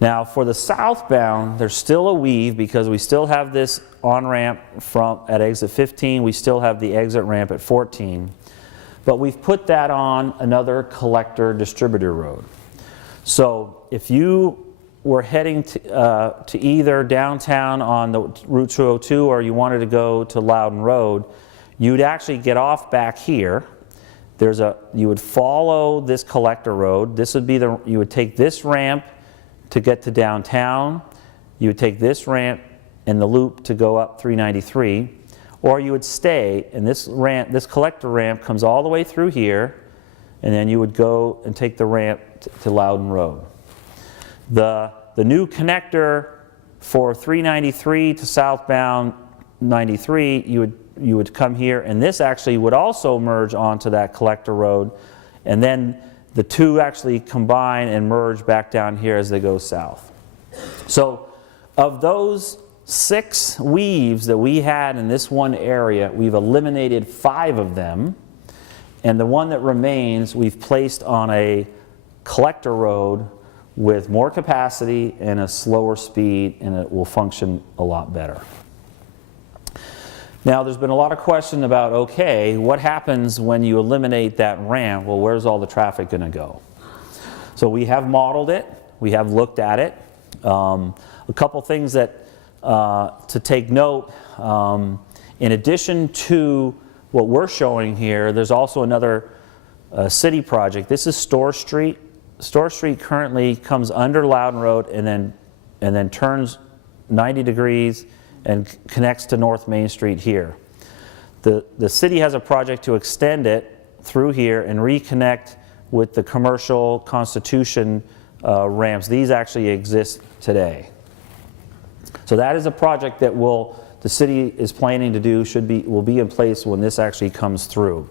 Now for the southbound, there's still a weave because we still have this on-ramp at exit 15. We still have the exit ramp at 14. But we've put that on another collector distributor road. So if you were heading to either downtown on the Route 202 or you wanted to go to Loudon Road, you'd actually get off back here. You would follow this collector road. This would be you would take this ramp to get to downtown. You would take this ramp in the loop to go up 393, or you would stay, and this collector ramp comes all the way through here, and then you would go and take the ramp to Loudon Road. The new connector for 393 to southbound 93, you would come here, and this actually would also merge onto that collector road, and then the two actually combine and merge back down here as they go south. So of those 6 weaves that we had in this one area, we've eliminated 5 of them, and the one that remains we've placed on a collector road with more capacity and a slower speed, and it will function a lot better. Now there's been a lot of question about, okay, what happens when you eliminate that ramp? Well, where's all the traffic going to go? So we have modeled it, we have looked at it. A couple things that to take note, in addition to what we're showing here, there's also another city project. This is Store Street. Store Street currently comes under Loudon Road and then turns 90 degrees and connects to North Main Street here. The city has a project to extend it through here and reconnect with the commercial Constitution ramps. These actually exist today. So that is a project that the city is planning to do, will be in place when this actually comes through.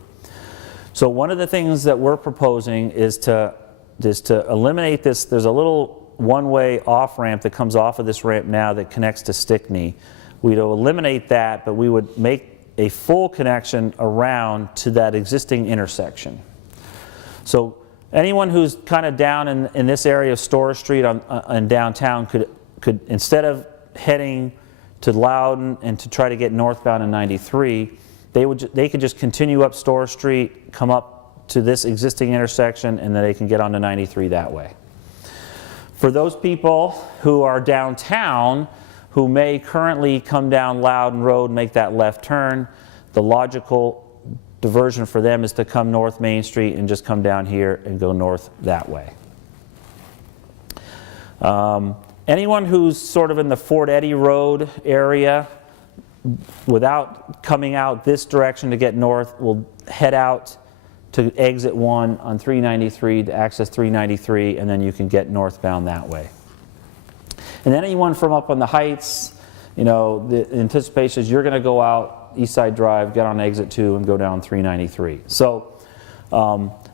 So one of the things that we're proposing is to eliminate this. There's a little one-way off-ramp that comes off of this ramp now that connects to Stickney. We'd eliminate that, but we would make a full connection around to that existing intersection. So anyone who's kind of down in this area of Store Street in downtown could instead of heading to Loudon and to try to get northbound in 93, they could just continue up Store Street, come up to this existing intersection, and then they can get onto 93 that way. For those people who are downtown, who may currently come down Loudon Road, make that left turn, the logical diversion for them is to come North Main Street and just come down here and go north that way. Anyone who's sort of in the Fort Eddy Road area, without coming out this direction to get north, will head out to exit 1 on 393 to access 393, and then you can get northbound that way. And then anyone from up on the Heights, you know, the anticipation is you're going to go out East Side Drive, get on exit 2, and go down 393. So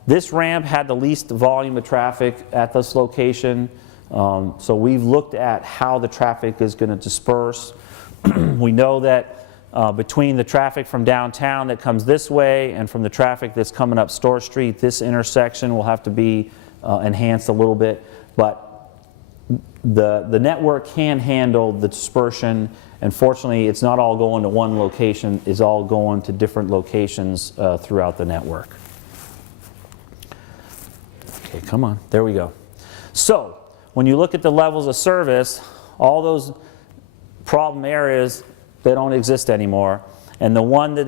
this ramp had the least volume of traffic at this location. So we've looked at how the traffic is going to disperse. We know that between the traffic from downtown that comes this way and from the traffic that's coming up Store Street, this intersection will have to be enhanced a little bit, but the network can handle the dispersion, and fortunately it's not all going to one location, it's all going to different locations throughout the network. Okay, come on, there we go. So when you look at the levels of service, all those problem areas, they don't exist anymore, and the one that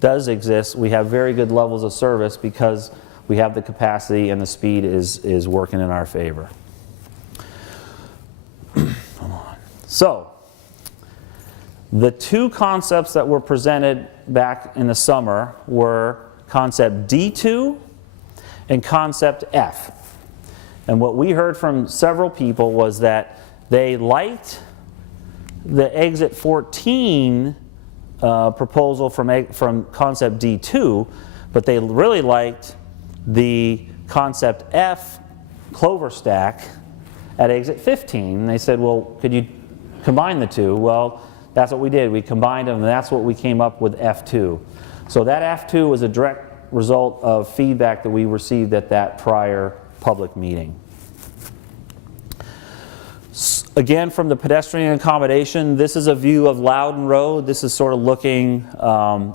does exist, we have very good levels of service because we have the capacity and the speed is working in our favor. Come on. So the two concepts that were presented back in the summer were concept D2 and concept F. And what we heard from several people was that they liked the exit 14 proposal from concept D2, but they really liked the concept F clover stack at exit 15. And they said, well, could you combine the two? Well, that's what we did. We combined them, and that's what we came up with F2. So that F2 was a direct result of feedback that we received at that prior public meeting. Again, from the pedestrian accommodation, this is a view of Loudon Road. This is sort of looking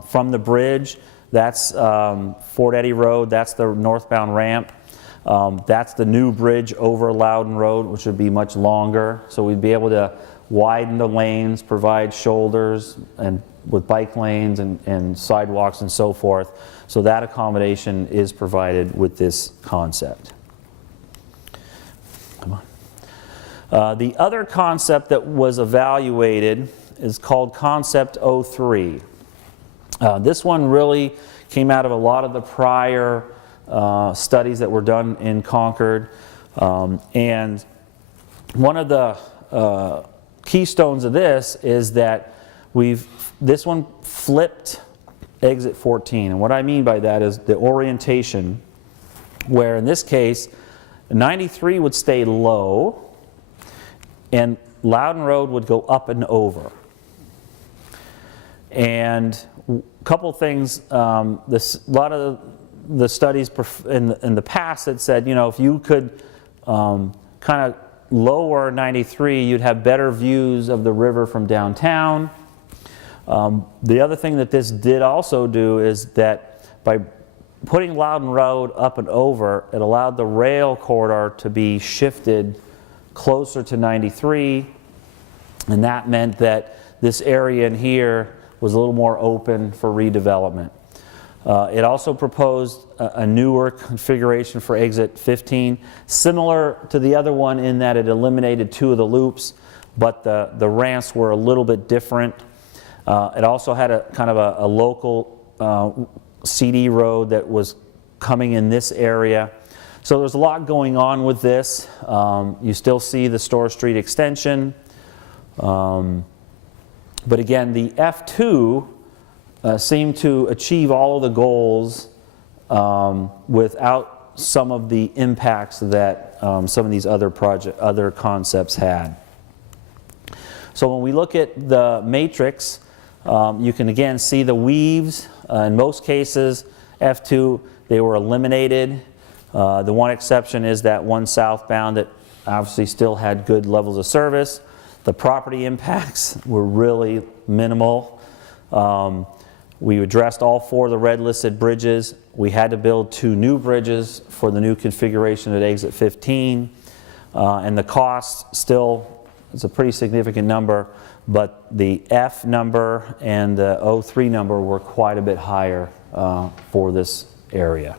from the bridge. That's Fort Eddy Road. That's the northbound ramp. That's the new bridge over Loudon Road, which would be much longer. So we'd be able to widen the lanes, provide shoulders and with bike lanes and sidewalks and so forth. So that accommodation is provided with this concept. Come on. The other concept that was evaluated is called Concept 03. This one really came out of a lot of the prior studies that were done in Concord. And one of the keystones of this is that this one flipped exit 14. And what I mean by that is the orientation, where in this case, 93 would stay low and Loudon Road would go up and over. And a couple things, a lot of the studies in the past had said, you know, if you could kind of lower 93, you'd have better views of the river from downtown. The other thing that this did also do is that by putting Loudon Road up and over, it allowed the rail corridor to be shifted closer to 93, and that meant that this area in here was a little more open for redevelopment. It also proposed a newer configuration for exit 15, similar to the other one in that it eliminated 2 of the loops, but the ramps were a little bit different. It also had a kind of a local CD road that was coming in this area. So there's a lot going on with this. You still see the Store Street extension. But again, the F2 seemed to achieve all of the goals without some of the impacts that some of these other concepts had. So when we look at the matrix, you can again see the weaves. In most cases, F2, they were eliminated. The one exception is that one southbound that obviously still had good levels of service. The property impacts were really minimal. We addressed all 4 of the red listed bridges. We had to build 2 new bridges for the new configuration at exit 15. And the cost still is a pretty significant number, but the F number and the 03 number were quite a bit higher for this area.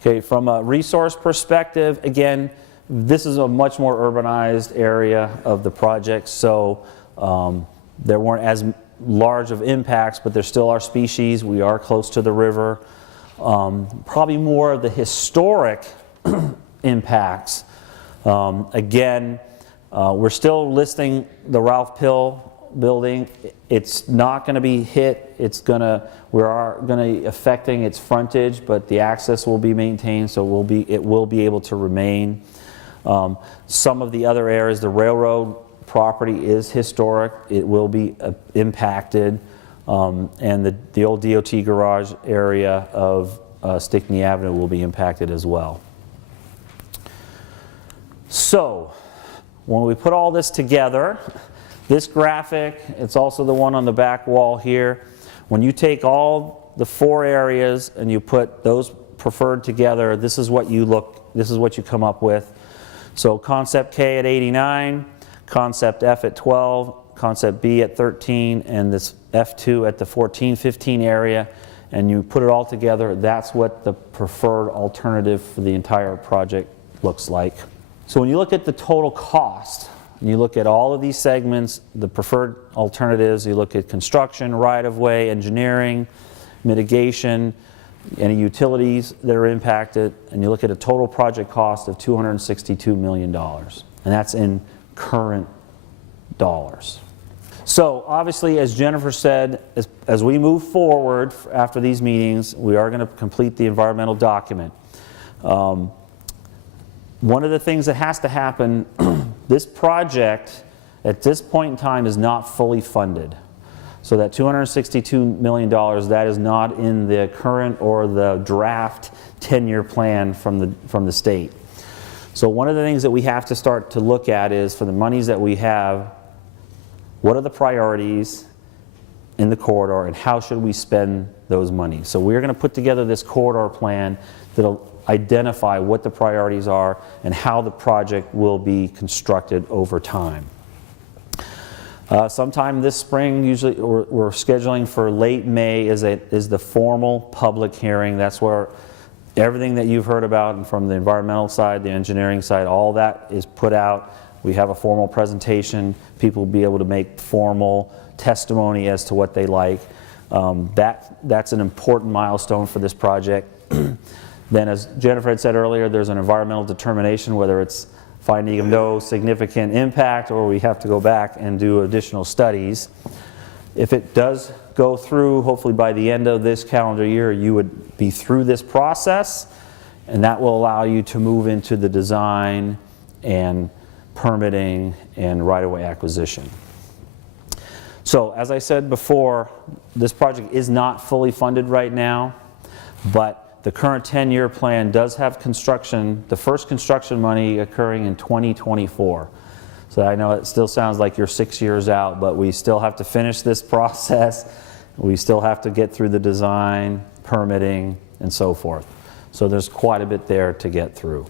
Okay, from a resource perspective, again, this is a much more urbanized area of the project, so there weren't as large of impacts, but there still are species. We are close to the river. Probably more of the historic impacts. Again, we're still listing the Ralph Pill building. It's not going to be hit. We are going to be affecting its frontage, but the access will be maintained, so it will be able to remain. Some of the other areas, the railroad property is historic. It will be impacted, and the old DOT garage area of Stickney Avenue will be impacted as well. So when we put all this together, this graphic, it's also the one on the back wall here. When you take all the 4 areas and you put those preferred together, this is what you come up with. So concept K at 89, concept F at 12, concept B at 13, and this F2 at the 14-15 area, and you put it all together, that's what the preferred alternative for the entire project looks like. So when you look at the total cost, and you look at all of these segments, the preferred alternatives, you look at construction, right-of-way, engineering, mitigation, any utilities that are impacted, and you look at a total project cost of $262 million. And that's in current dollars. So obviously, as Jennifer said, as we move forward after these meetings, we are going to complete the environmental document. One of the things that has to happen, this project at this point in time is not fully funded. So that $262 million, that is not in the current or the draft 10-year plan from the state. So one of the things that we have to start to look at is, for the monies that we have, what are the priorities in the corridor and how should we spend those monies? So we're going to put together this corridor plan that'll identify what the priorities are and how the project will be constructed over time. Sometime this spring, usually we're scheduling for late May is the formal public hearing. That's where everything that you've heard about from the environmental side, the engineering side, all that is put out. We have a formal presentation. People will be able to make formal testimony as to what they like. That's an important milestone for this project. Then, as Jennifer had said earlier, there's an environmental determination, whether it's finding of no significant impact or we have to go back and do additional studies. If it does go through, hopefully by the end of this calendar year, you would be through this process, and that will allow you to move into the design and permitting and right-of-way acquisition. So, as I said before, this project is not fully funded right now, but the current 10-year plan does have construction, the first construction money occurring in 2024. So I know it still sounds like you're 6 years out, but we still have to finish this process. We still have to get through the design, permitting, and so forth. So there's quite a bit there to get through.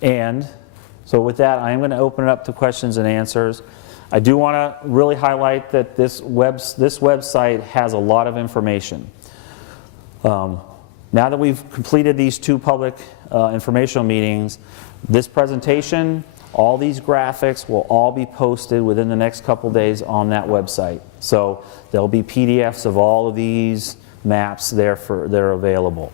And so with that, I am going to open it up to questions and answers. I do want to really highlight that this website has a lot of information. Now that we've completed these two public informational meetings, this presentation, all these graphics will all be posted within the next couple days on that website. So there'll be PDFs of all of these maps there that are available.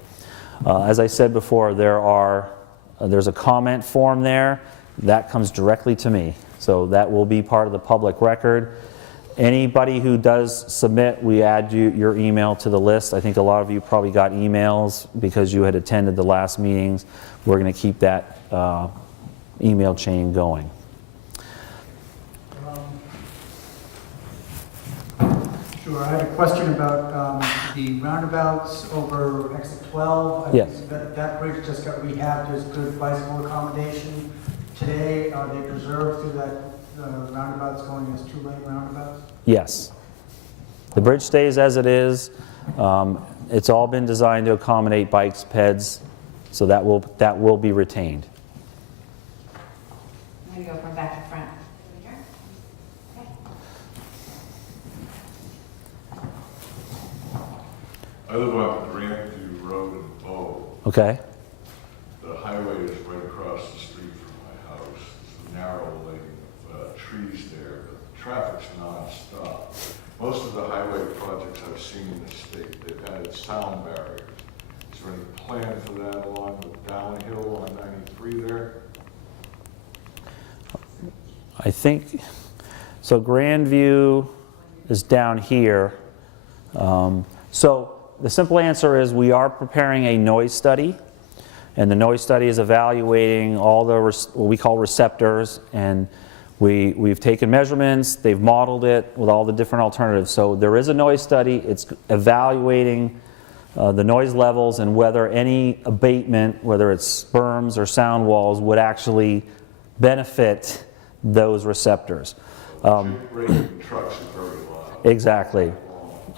As I said before, there's a comment form there that comes directly to me. So that will be part of the public record. Anybody who does submit, we add your email to the list. I think a lot of you probably got emails because you had attended the last meetings. We're going to keep that email chain going. Sure, I had a question about the roundabouts over exit 12. Yes. That bridge just got rehabbed. There's good bicycle accommodation. Today, are they preserved through that roundabouts going as two-lane roundabouts? Yes. The bridge stays as it is. It's all been designed to accommodate bikes, peds, so that will be retained. I'm going to go from back to front. Okay. I live on Grandview Road in Bow. Okay. The highway is right across the street from my house. It's a narrow lane of trees there, but the traffic's non-stop. Most of the highway projects I've seen in the state, they've added sound barriers. Is there any plan for that along the downhill on 93 there? I think, so Grandview is down here. So the simple answer is we are preparing a noise study, and the noise study is evaluating all the what we call receptors, and we've taken measurements, they've modeled it with all the different alternatives. So there is a noise study, it's evaluating the noise levels and whether any abatement, whether it's berms or sound walls, would actually benefit those receptors. Braking trucks is very loud. Exactly.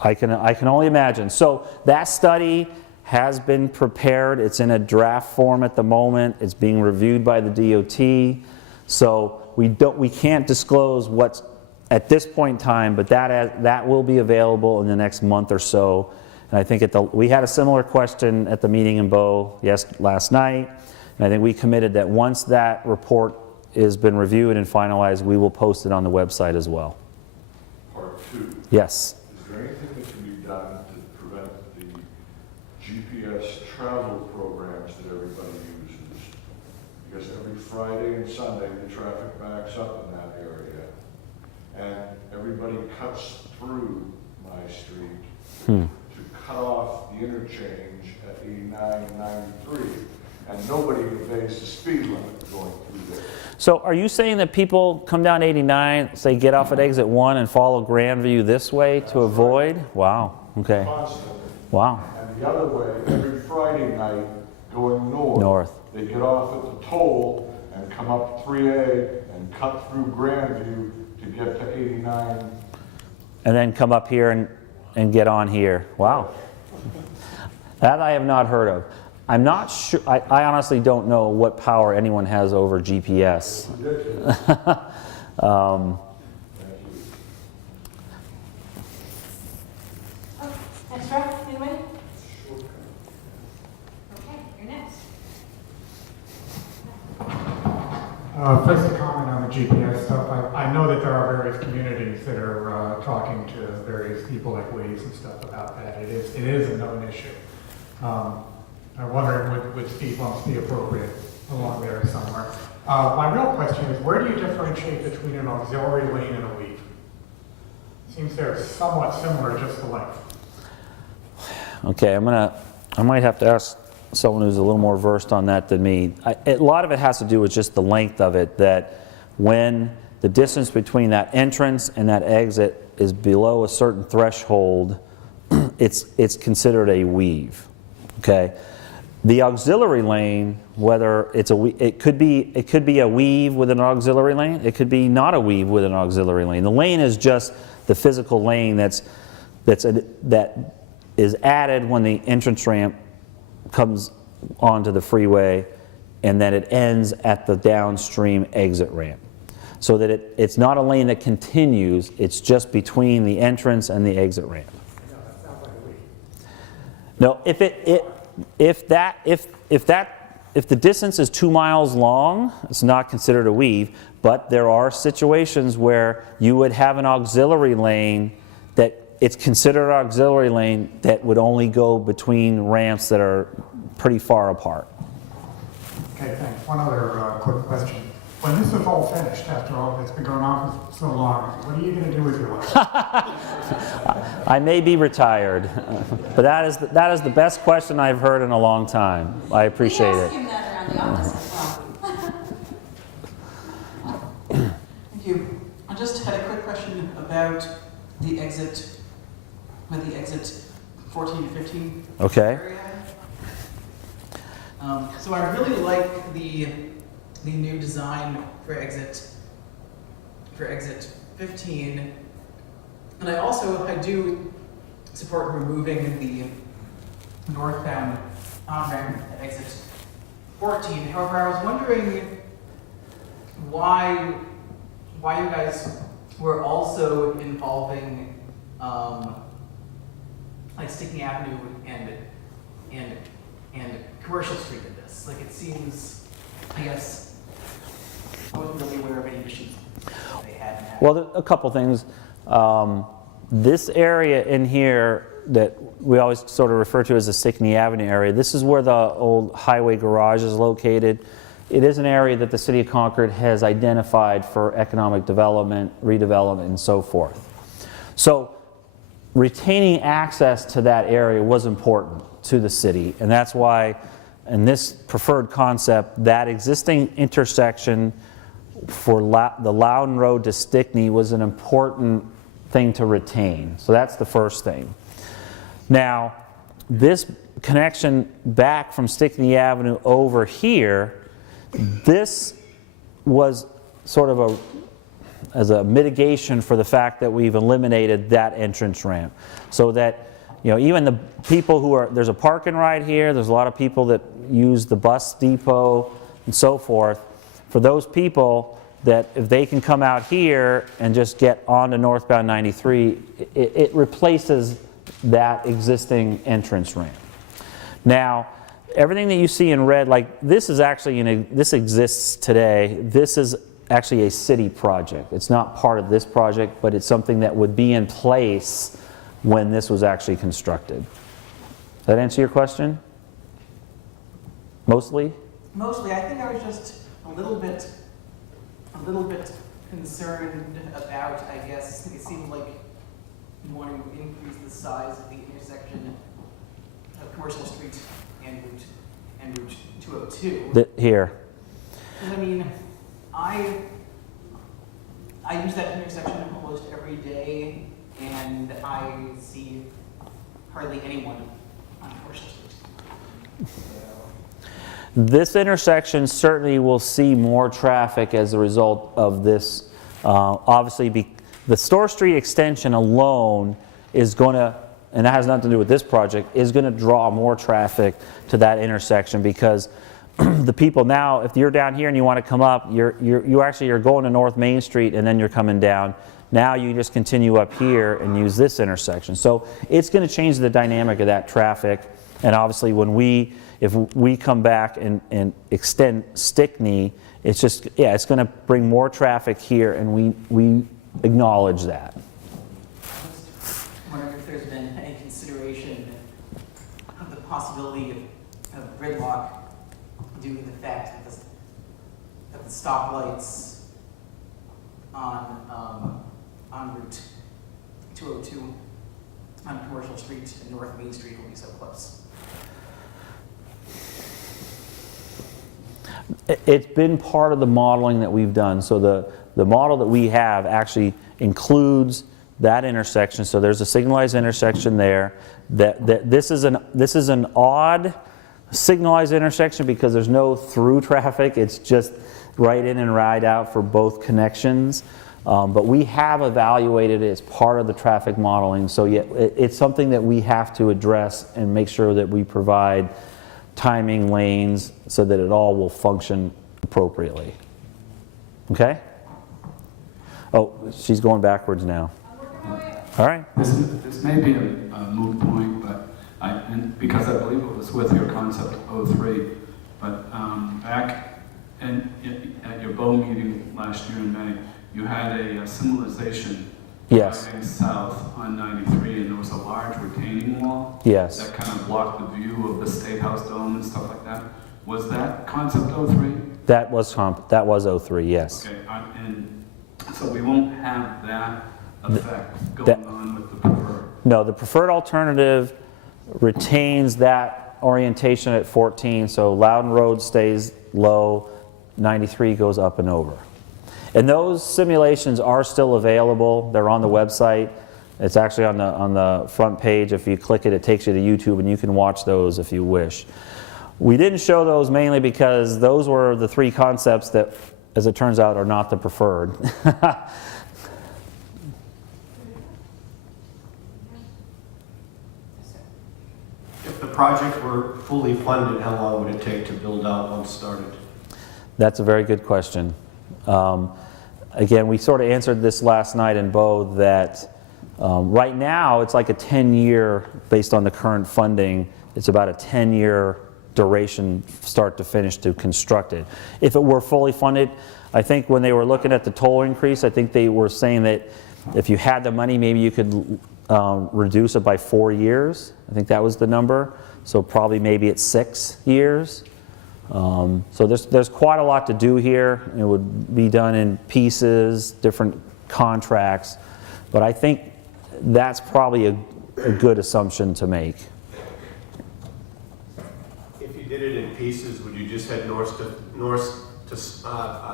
I can only imagine. So that study has been prepared. It's in a draft form at the moment. It's being reviewed by the DOT. So we can't disclose what's at this point in time, but that will be available in the next month or so. And I think we had a similar question at the meeting in Bow last night, and I think we committed that once that report has been reviewed and finalized, we will post it on the website as well. Part 2. Yes. Is there anything that can be done to prevent the GPS travel programs that everybody uses? Because every Friday and Sunday the traffic backs up in that area, and everybody cuts through my street to cut off the interchange at 89 and 93, and nobody obeys the speed limit going through there. So are you saying that people come down 89, say get off at exit 1 and follow Grandview this way to avoid? Wow, okay, Constantly. wow. And the other way, every Friday night going north. North. They get off at the toll and come up 3A and cut through Grandview to get to 89. And then come up here and get on here. Wow. That I have not heard of. I'm not sure, I honestly don't know what power anyone has over GPS. Ridiculous. Um, Oh, extra, anybody? Okay, you're next. First, a comment on the GPS stuff. I know that there are various communities that are talking to various people like Waze and stuff about that. It is a known issue. I'm wondering would speed bumps be appropriate along there somewhere? My real question is, where do you differentiate between an auxiliary lane and a weave? Seems they're somewhat similar, just the length. Okay, I might have to ask someone who's a little more versed on that than me. A lot of it has to do with just the length of it, that when the distance between that entrance and that exit is below a certain threshold, it's considered a weave, okay? The auxiliary lane, whether it's it could be a weave with an auxiliary lane, it could be not a weave with an auxiliary lane. The lane is just the physical lane that is added when the entrance ramp comes onto the freeway, and then it ends at the downstream exit ramp. So that it's not a lane that continues, it's just between the entrance and the exit ramp. No, that sounds like a weave. No, if the distance is 2 miles long, it's not considered a weave, but there are situations where you would have an auxiliary lane that it's considered an auxiliary lane that would only go between ramps that are pretty far apart. Okay, thanks. One other quick question. When this is all finished, after all that's been going on for so long, what are you going to do with your life? I may be retired, but that is the best question I've heard in a long time. I appreciate We asked it. him that around the office as well. Thank you. I just had a quick question about the exit, with the exit 14 to 15 Okay. area. So I really like the new design for exit 15, and I do support removing the northbound on-ramp at exit 14. However, I was wondering why you guys were also involving like Stickney Avenue and Commercial Street in this. Like, it seems, I guess, I wasn't really aware of any issues they had in that. Well, a couple things. This area in here that we always sort of refer to as the Stickney Avenue area, this is where the old highway garage is located. It is an area that the City of Concord has identified for economic development, redevelopment, and so forth. So retaining access to that area was important to the city, and that's why in this preferred concept, that existing intersection for the Loudon Road to Stickney was an important thing to retain. So that's the first thing. Now, this connection back from Stickney Avenue over here, this was sort of as a mitigation for the fact that we've eliminated that entrance ramp. So that, you know, even the people there's a park and ride here, there's a lot of people that use the bus depot and so forth. For those people, that if they can come out here and just get onto northbound 93, it replaces that existing entrance ramp. Now, everything that you see in red, like this is actually, this exists today. This is actually a city project. It's not part of this project, but it's something that would be in place when this was actually constructed. Does that answer your question? Mostly? Mostly, I think I was just a little bit concerned about, I guess, it seemed like you want to increase the size of the intersection Commercial Street and Route 202. Here. 'Cause I mean, I use that intersection almost every day, and I see hardly anyone on Commercial Street. This intersection certainly will see more traffic as a result of this. Obviously, the Store Street extension alone is going to, and that has nothing to do with this project, is going to draw more traffic to that intersection because the people now, if you're down here and you want to come up, you're going to North Main Street and then you're coming down. Now you just continue up here and use this intersection. So it's going to change the dynamic of that traffic. And obviously if we come back and extend Stickney, it's just, yeah, it's going to bring more traffic here, and we acknowledge that. I'm wondering if there's been any consideration of the possibility of gridlock due to the fact that the stoplights on Route 202 on Commercial Street and North Main Street will be so close. It's been part of the modeling that we've done. So the model that we have actually includes that intersection. So there's a signalized intersection there. This is an odd signalized intersection because there's no through traffic. It's just right in and right out for both connections. But we have evaluated it as part of the traffic modeling. So yeah, it's something that we have to address and make sure that we provide timing lanes so that it all will function appropriately. Okay? Oh, she's going backwards now. All right. This may be a moot point, but because I believe it was with your concept 03, but back at your bow meeting last year in May, you had a signalization Yes. driving south on 93, and there was a large retaining wall Yes. that kind of blocked the view of the State House dome and stuff like that. Was that concept 03? That was 03, yes. Okay, and so we won't have that effect going on with the preferred. No, the preferred alternative retains that orientation at 14, so Loudon Road stays low, 93 goes up and over. And those simulations are still available. They're on the website. It's actually on the front page. If you click it, it takes you to YouTube, and you can watch those if you wish. We didn't show those mainly because those were the three concepts that, as it turns out, are not the preferred. If the project were fully funded, how long would it take to build out once started? That's a very good question. Again, we sort of answered this last night in Bo that right now it's like a 10-year, based on the current funding, it's about a 10-year duration start to finish to construct it. If it were fully funded, I think when they were looking at the toll increase, I think they were saying that if you had the money, maybe you could reduce it by 4 years. I think that was the number. So probably maybe it's 6 years. So there's quite a lot to do here. It would be done in pieces, different contracts, but I think that's probably a good assumption to make. If you did it in pieces, would you just head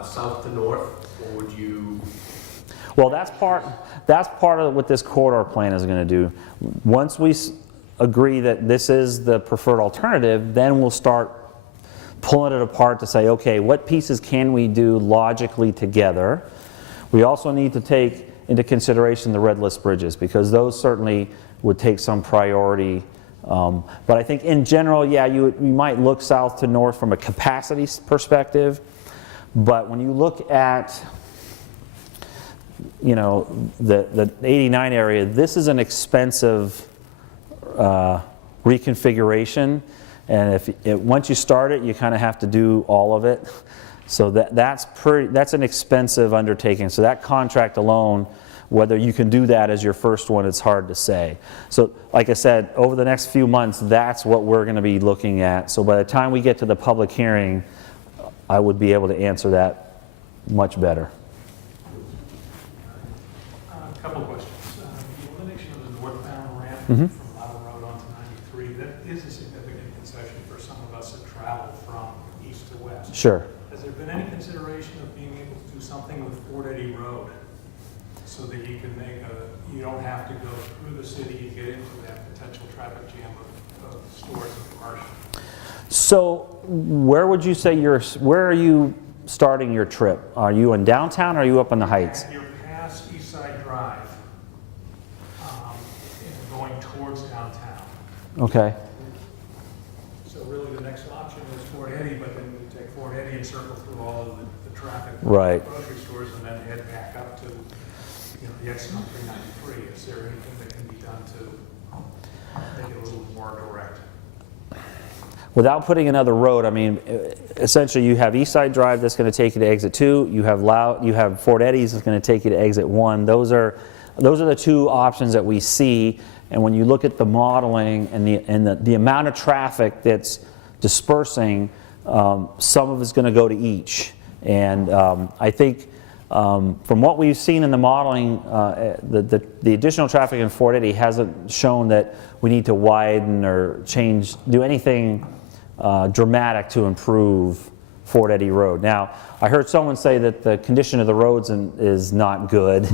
south to north, or would you? Well, that's part of what this corridor plan is going to do. Once we agree that this is the preferred alternative, then we'll start pulling it apart to say, okay, what pieces can we do logically together? We also need to take into consideration the red list bridges, because those certainly would take some priority. But I think in general, yeah, you might look south to north from a capacity perspective, but when you look at, you know, the 89 area, this is an expensive reconfiguration. And once you start it, you kind of have to do all of it. So that's an expensive undertaking. So that contract alone, whether you can do that as your first one, it's hard to say. So like I said, over the next few months, that's what we're going to be looking at. So by the time we get to the public hearing, I would be able to answer that much better. A couple questions. The elimination of the northbound ramp Mm-hmm. from Loudon Road onto 93, that is is a significant concession for some of us that travel from east to west. Sure. Has there been any consideration of being able to do something with Fort Eddy Road so that you can you don't have to go through the city and get into that potential traffic jam of stores and commercial? So where would you say where are you starting your trip? Are you in downtown or are you up on the Heights? You're past East Side Drive, and going towards downtown. Okay. So really the next option is Fort Eddy, but then you take Fort Eddy and circle through all of the traffic. Right. Grocery stores and then head back up to, the exit on 393. Is there anything that can be done to make it a little more direct? Without putting another road, I mean, essentially you have East Side Drive that's going to take you to exit 2. You have Fort Eddy's that's going to take you to exit 1. Those are the two options that we see. And when you look at the modeling and the amount of traffic that's dispersing, some of it's going to go to each. And I think from what we've seen in the modeling, the additional traffic in Fort Eddy hasn't shown that we need to widen or do anything dramatic to improve Fort Eddy Road. Now, I heard someone say that the condition of the roads is not good.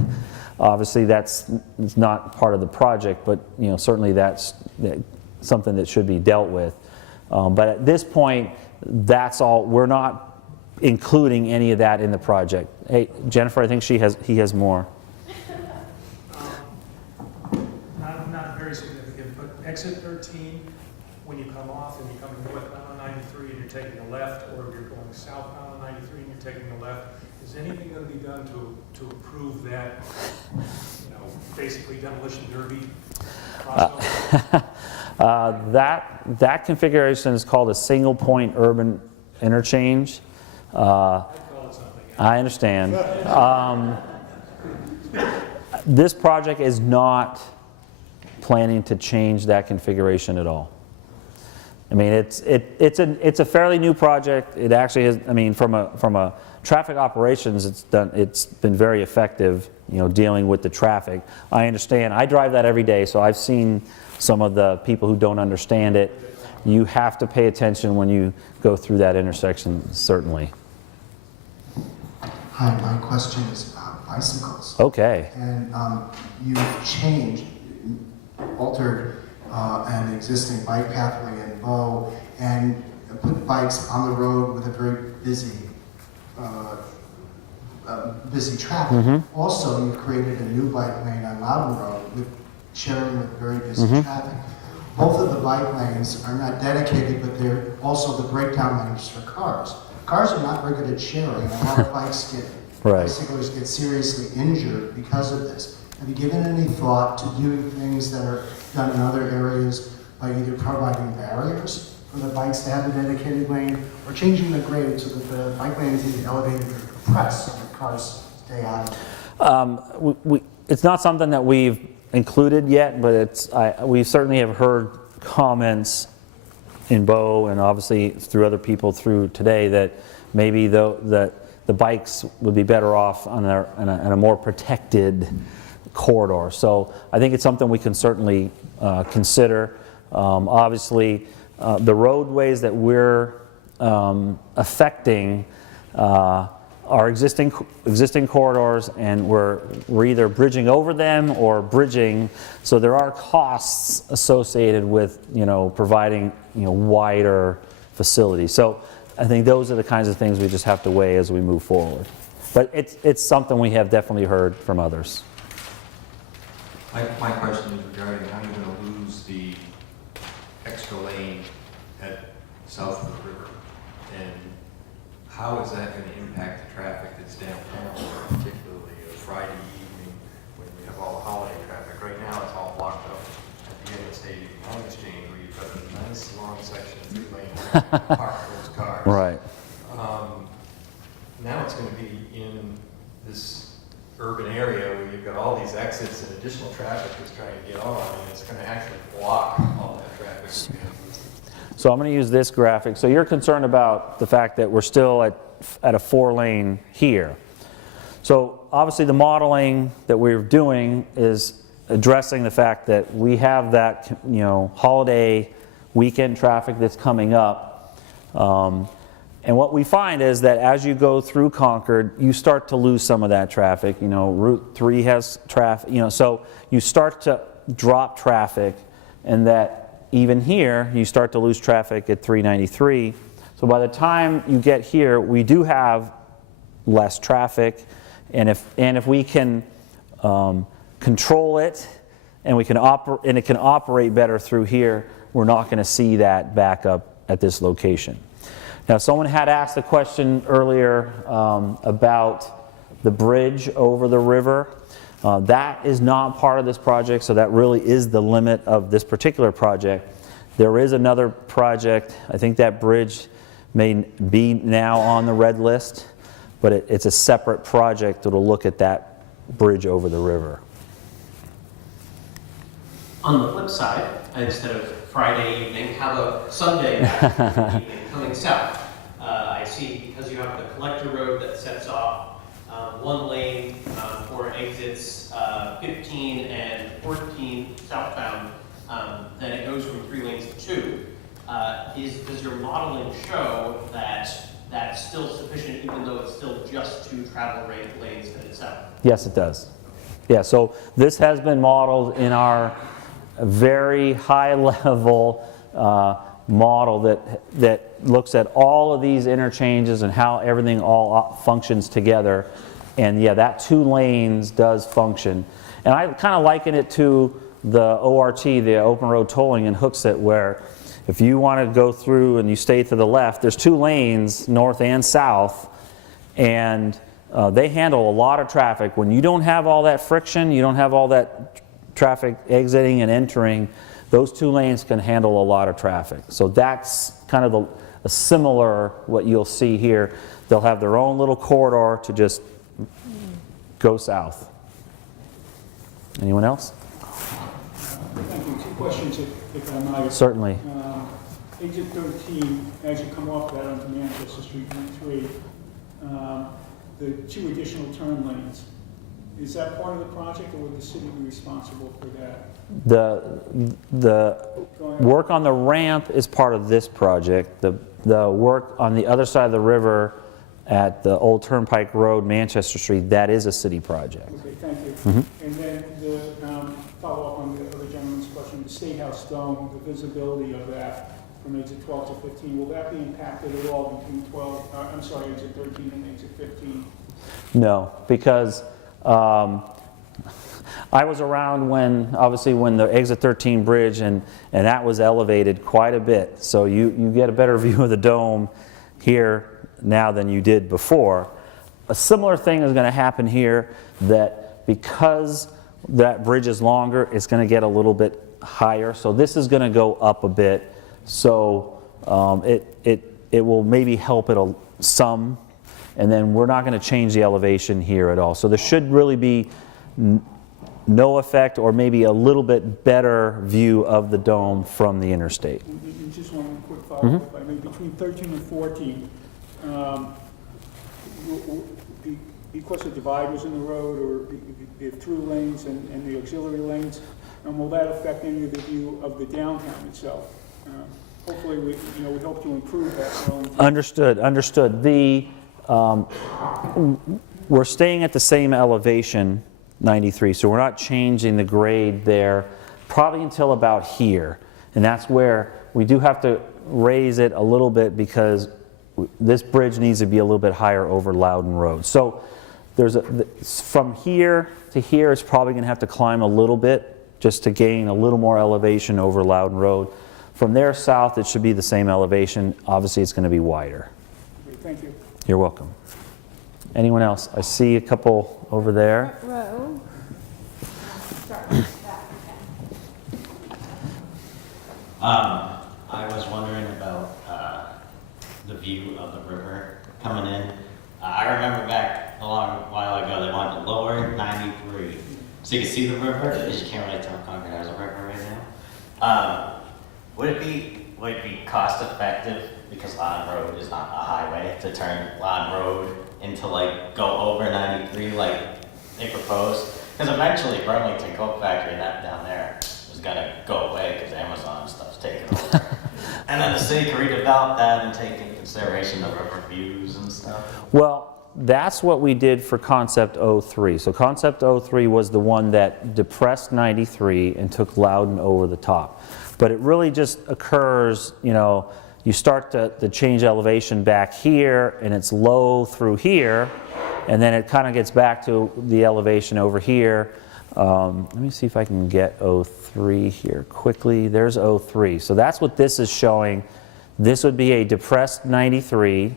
Obviously, it's not part of the project, but certainly that's something that should be dealt with. But at this point, that's all. We're not including any of that in the project. Hey, Jennifer, I think he has more. Not very significant, but exit 13, when you come off and you come northbound on 93 and you're taking a left, or if you're going southbound on 93 and you're taking a left, is anything going to be done to improve that, basically demolition derby process? That configuration is called a single point urban interchange. I understand. This project is not planning to change that configuration at all. I mean, it's a fairly new project. It actually has. I mean, from a traffic operations, it's been very effective. Dealing with the traffic. I understand. I drive that every day, so I've seen some of the people who don't understand it. You have to pay attention when you go through that intersection, certainly. Hi, my question is about bicycles. Okay. And you've altered an existing bike pathway in Bow and put bikes on the road with a very busy traffic. Mm-hmm. Also, you've created a new bike lane on Loudon Road sharing with very busy Mm-hmm. traffic. Both of the bike lanes are not dedicated, but they're also the breakdown lanes for cars. Cars are not very good at sharing, and a lot of bicyclists get seriously injured because of this. Have you given any thought to doing things that are done in other areas by either providing barriers for the bikes to have a dedicated lane, or changing the grade so that the bike lane is either elevated or compressed so that cars stay out of it? It's not something that we've included yet, but we certainly have heard comments in Bow and obviously through other people through today that maybe the bikes would be better off in a more protected corridor. So I think it's something we can certainly consider. Obviously, the roadways that we're affecting are existing corridors, and we're either bridging over them or bridging. So there are costs associated with providing wider facilities. So I think those are the kinds of things we just have to weigh as we move forward. But it's something we have definitely heard from others. My question is regarding how you're going to lose the extra lane south of the river, and how is that going to impact the traffic that's downtown, particularly a Friday evening when we have all the holiday traffic. Right now, it's all blocked up at the Interstate Line Exchange, where you've got a nice long section of 3-lane park those cars. Right. Now it's going to be in this urban area where you've got all these exits and additional traffic that's trying to get on, and it's going to actually block all that traffic. So I'm going to use this graphic. So you're concerned about the fact that we're still at a 4-lane here. So obviously the modeling that we're doing is addressing the fact that we have that holiday weekend traffic that's coming up. And what we find is that as you go through Concord, you start to lose some of that traffic. You know, Route 3 has traffic, you know, so you start to drop traffic, and that even here, you start to lose traffic at 393. So by the time you get here, we do have less traffic, and if we can control it, and we can it can operate better through here, we're not going to see that back up at this location. Now, someone had asked a question earlier about the bridge over the river. That is not part of this project, so that really is the limit of this particular project. There is another project. I think that bridge may be now on the red list, but it's a separate project that will look at that bridge over the river. On the flip side, instead of Friday evening, how about Sunday evening coming south? I see, because you have the collector road that sets off one lane for exits 15 and 14 southbound, then it goes from 3 lanes to 2. Does your modeling show that that's still sufficient, even though it's still just 2 travel lanes to the south? Yes, it does. Yeah, so this has been modeled in our very high level model that looks at all of these interchanges and how everything all functions together. And yeah, that 2 lanes does function. And I kind of liken it to the ORT, the open road tolling in Hooksett, where if you want to go through and you stay to the left, there's 2 lanes, north and south, and they handle a lot of traffic. When you don't have all that friction, you don't have all that traffic exiting and entering, those 2 lanes can handle a lot of traffic. So that's kind of a similar what you'll see here. They'll have their own little corridor to just go south. Anyone else? Thank you. 2 questions, if I might. Certainly. Exit 13, as you come off that onto Manchester Street, Route 3, the 2 additional turn lanes, is that part of the project, or would the city be responsible for that? The work on the ramp is part of this project. The work on the other side of the river at the Old Turnpike Road, Manchester Street, that is a city project. Okay, thank you. Mm-hmm. And then the follow-up on the other gentleman's question, the State House Dome, the visibility of that from exit 12 to 15, will that be impacted at all between exit 13 and exit 15? No, because I was around when the exit 13 bridge and that was elevated quite a bit. So you get a better view of the dome here now than you did before. A similar thing is going to happen here, that because that bridge is longer, it's going to get a little bit higher. So this is going to go up a bit. So it will maybe help it some. And then we're not going to change the elevation here at all. So there should really be no effect, or maybe a little bit better view of the dome from the interstate. And just one quick follow-up, if I may. Between 13 and 14, because the dividers in the road, or the through lanes and the auxiliary lanes, will that affect any of the view of the downtown itself? Hopefully, we hope to improve that. Understood. We're staying at the same elevation, 93, so we're not changing the grade there probably until about here. And that's where we do have to raise it a little bit, because this bridge needs to be a little bit higher over Loudon Road. So from here to here, it's probably going to have to climb a little bit just to gain a little more elevation over Loudon Road. From there south, it should be the same elevation. Obviously, it's going to be wider. Okay, thank you. You're welcome. Anyone else? I see a couple over there. Row. I was wondering about the view of the river coming in. I remember back a long while ago they wanted to lower 93 so you can see the river. You just can't really tell Concord has a river right now. Would it be cost effective, because Loudon Road is not a highway, to turn Loudon Road into go over 93 like they proposed? Because eventually Burlington Coke Factory and that down there is gonna go away because Amazon stuff's taking over. city can redevelop that and take into consideration the river views and stuff? Well, that's what we did for Concept 03. So Concept 03 was the one that depressed 93 and took Loudon over the top. But it really just occurs, you know, you start to change elevation back here, and it's low through here, and then it kind of gets back to the elevation over here. Let me see if I can get 03 here quickly. There's 03. So that's what this is showing. This would be a depressed 93,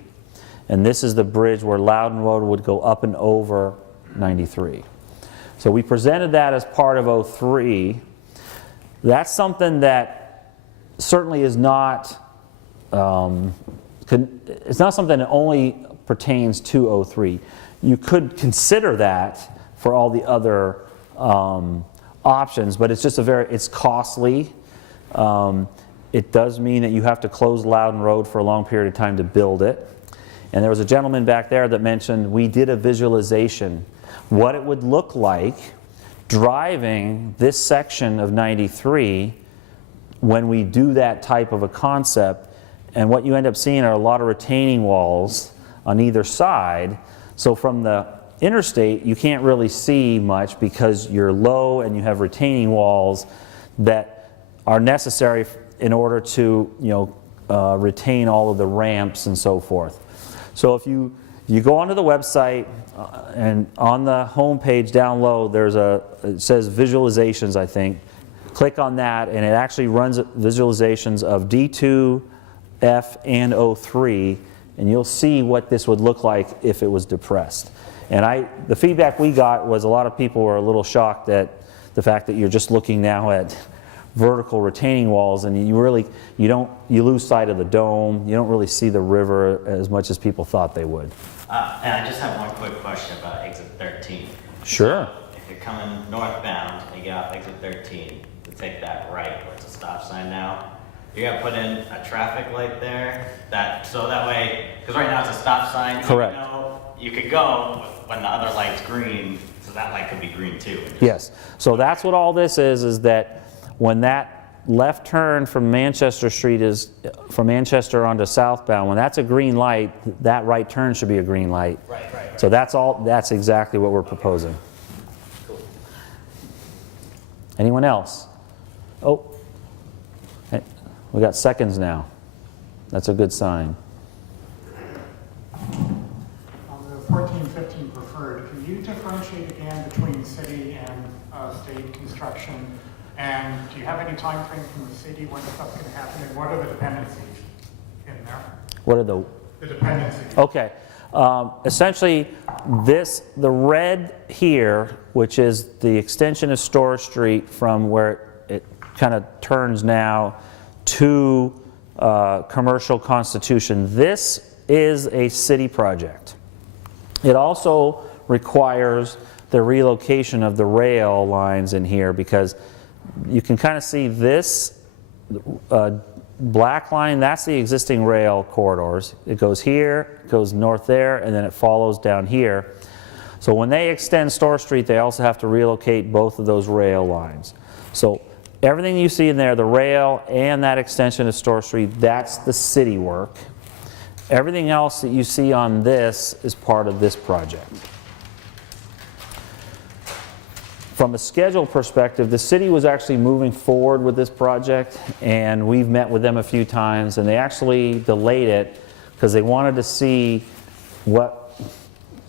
and this is the bridge where Loudon Road would go up and over 93. So we presented that as part of 03. That's something that certainly is not, it's not something that only pertains to 03. You could consider that for all the other options, but it's just it's costly. It does mean that you have to close Loudon Road for a long period of time to build it. And there was a gentleman back there that mentioned we did a visualization, what it would look like driving this section of 93 when we do that type of a concept. And what you end up seeing are a lot of retaining walls on either side. So from the interstate, you can't really see much because you're low and you have retaining walls that are necessary in order to, you know, retain all of the ramps and so forth. So if you go onto the website and on the home page down low, it says visualizations, I think. Click on that and it actually runs visualizations of D2, F, and 03, and you'll see what this would look like if it was depressed. And the feedback we got was a lot of people were a little shocked at the fact that you're just looking now at vertical retaining walls, and you lose sight of the dome. You don't really see the river as much as people thought they would. And I just have one quick question about exit 13. Sure. So if you're coming northbound and you get off exit 13, to take that right where it's a stop sign now, you're gonna put in a traffic light there, so that way, because right now it's a stop sign. Correct. You could go when the other light's green, so that light could be green too. Yes. So that's what all this is that when that left turn from Manchester Street is from Manchester onto southbound, when that's a green light, that right turn should be a green light. Right. So that's exactly what we're proposing. Cool. Anyone else? Oh, hey, we got seconds now. That's a good sign. On the 1415 preferred, can you differentiate again between city and state construction? And do you have any time frame from the city when stuff's going to happen? And what are the dependencies in there? What are the dependencies? Okay. Essentially, the red here, which is the extension of Store Street from where it kind of turns now to Commercial Constitution, this is a city project. It also requires the relocation of the rail lines in here because you can kind of see this black line, that's the existing rail corridors. It goes here, it goes north there, and then it follows down here. So when they extend Store Street, they also have to relocate both of those rail lines. So everything you see in there, the rail and that extension of Store Street, that's the city work. Everything else that you see on this is part of this project. From a schedule perspective, the city was actually moving forward with this project, and we've met with them a few times, and they actually delayed it because they wanted to see what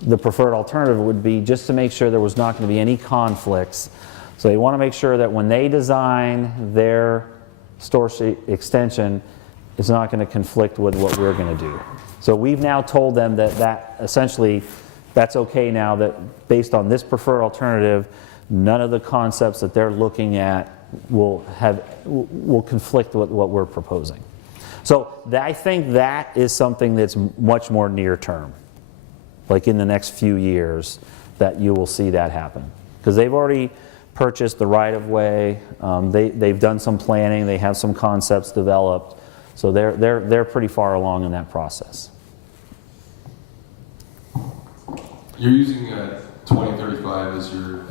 the preferred alternative would be, just to make sure there was not going to be any conflicts. So they want to make sure that when they design their Store Street extension, it's not going to conflict with what we're going to do. So we've now told them that essentially that's okay now, that based on this preferred alternative, none of the concepts that they're looking at will conflict with what we're proposing. So I think that is something that's much more near term, like in the next few years, that you will see that happen. Because they've already purchased the right-of-way, they've done some planning, they have some concepts developed, so they're pretty far along in that process. You're using 2035 as your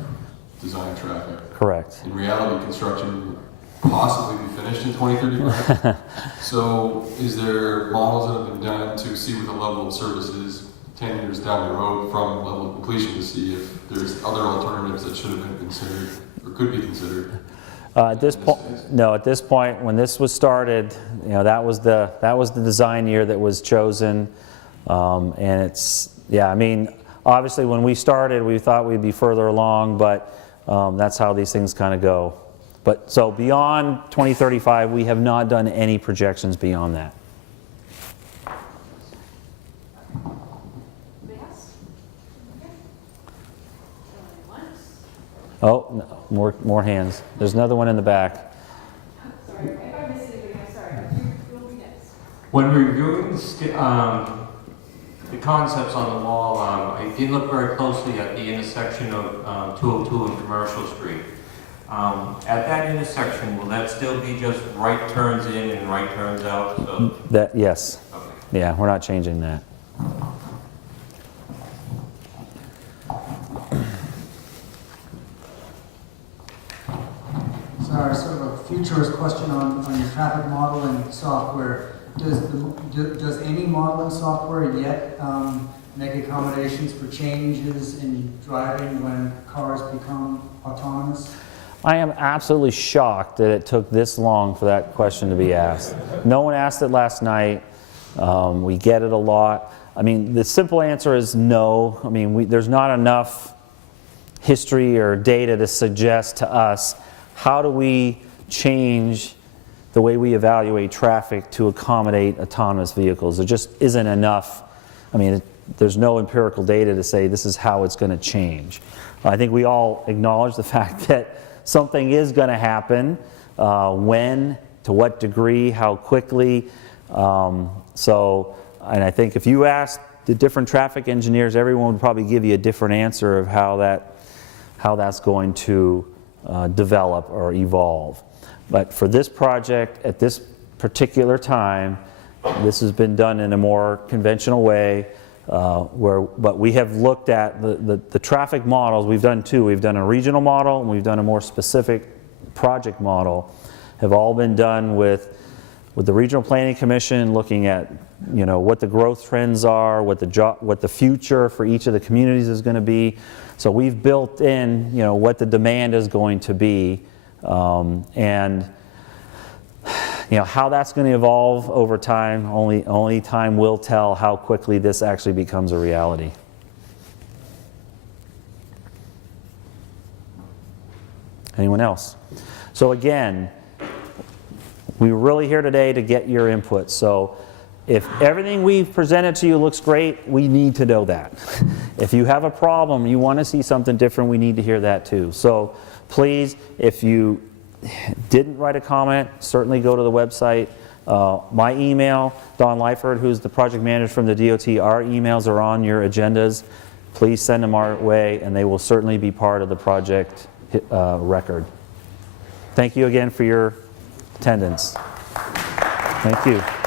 design traffic. Correct. In reality, construction possibly be finished in 2035. So is there models that have been done to see what the level of service is 10 years down the road from level of completion to see if there's other alternatives that should have been considered or could be considered? At this point, no. At this point, when this was started, you know, that was the design year that was chosen, and it's, yeah. I mean, obviously, when we started, we thought we'd be further along, but that's how these things kind of go. But so beyond 2035, we have not done any projections beyond that. Oh, no, more hands. There's another one in the back. Sorry, if I missed anything, I'm sorry. You'll be next. When reviewing the concepts on the wall, I did look very closely at the intersection of 202 and Commercial Street. At that intersection, will that still be just right turns in and right turns out? So That, yes. okay. Yeah, we're not changing that. Sorry, sort of a futurist question on your traffic modeling software. Does any modeling software yet make accommodations for changes in driving when cars become autonomous? I am absolutely shocked that it took this long for that question to be asked. No one asked it last night. We get it a lot. I mean, the simple answer is no. I mean, there's not enough history or data to suggest to us how do we change the way we evaluate traffic to accommodate autonomous vehicles. There just isn't enough. I mean, there's no empirical data to say this is how it's going to change. I think we all acknowledge the fact that something is going to happen. When, to what degree, how quickly. And I think if you ask the different traffic engineers, everyone would probably give you a different answer of how that's going to develop or evolve. But for this project, at this particular time, this has been done in a more conventional way, but we have looked at the traffic models. We've done two. We've done a regional model and we've done a more specific project model. Have all been done with the Regional Planning Commission, looking at, you know, what the growth trends are, what the future for each of the communities is going to be. So we've built in, you know, what the demand is going to be, and you know how that's going to evolve over time. Only time will tell how quickly this actually becomes a reality. Anyone else? So again, we're really here today to get your input. So if everything we've presented to you looks great, we need to know that. If you have a problem, you want to see something different, we need to hear that too. So please, if you didn't write a comment, certainly go to the website. My email, Don Lyford, who's the project manager from the DOT, our emails are on your agendas. Please send them our way and they will certainly be part of the project record. Thank you again for your attendance. Thank you.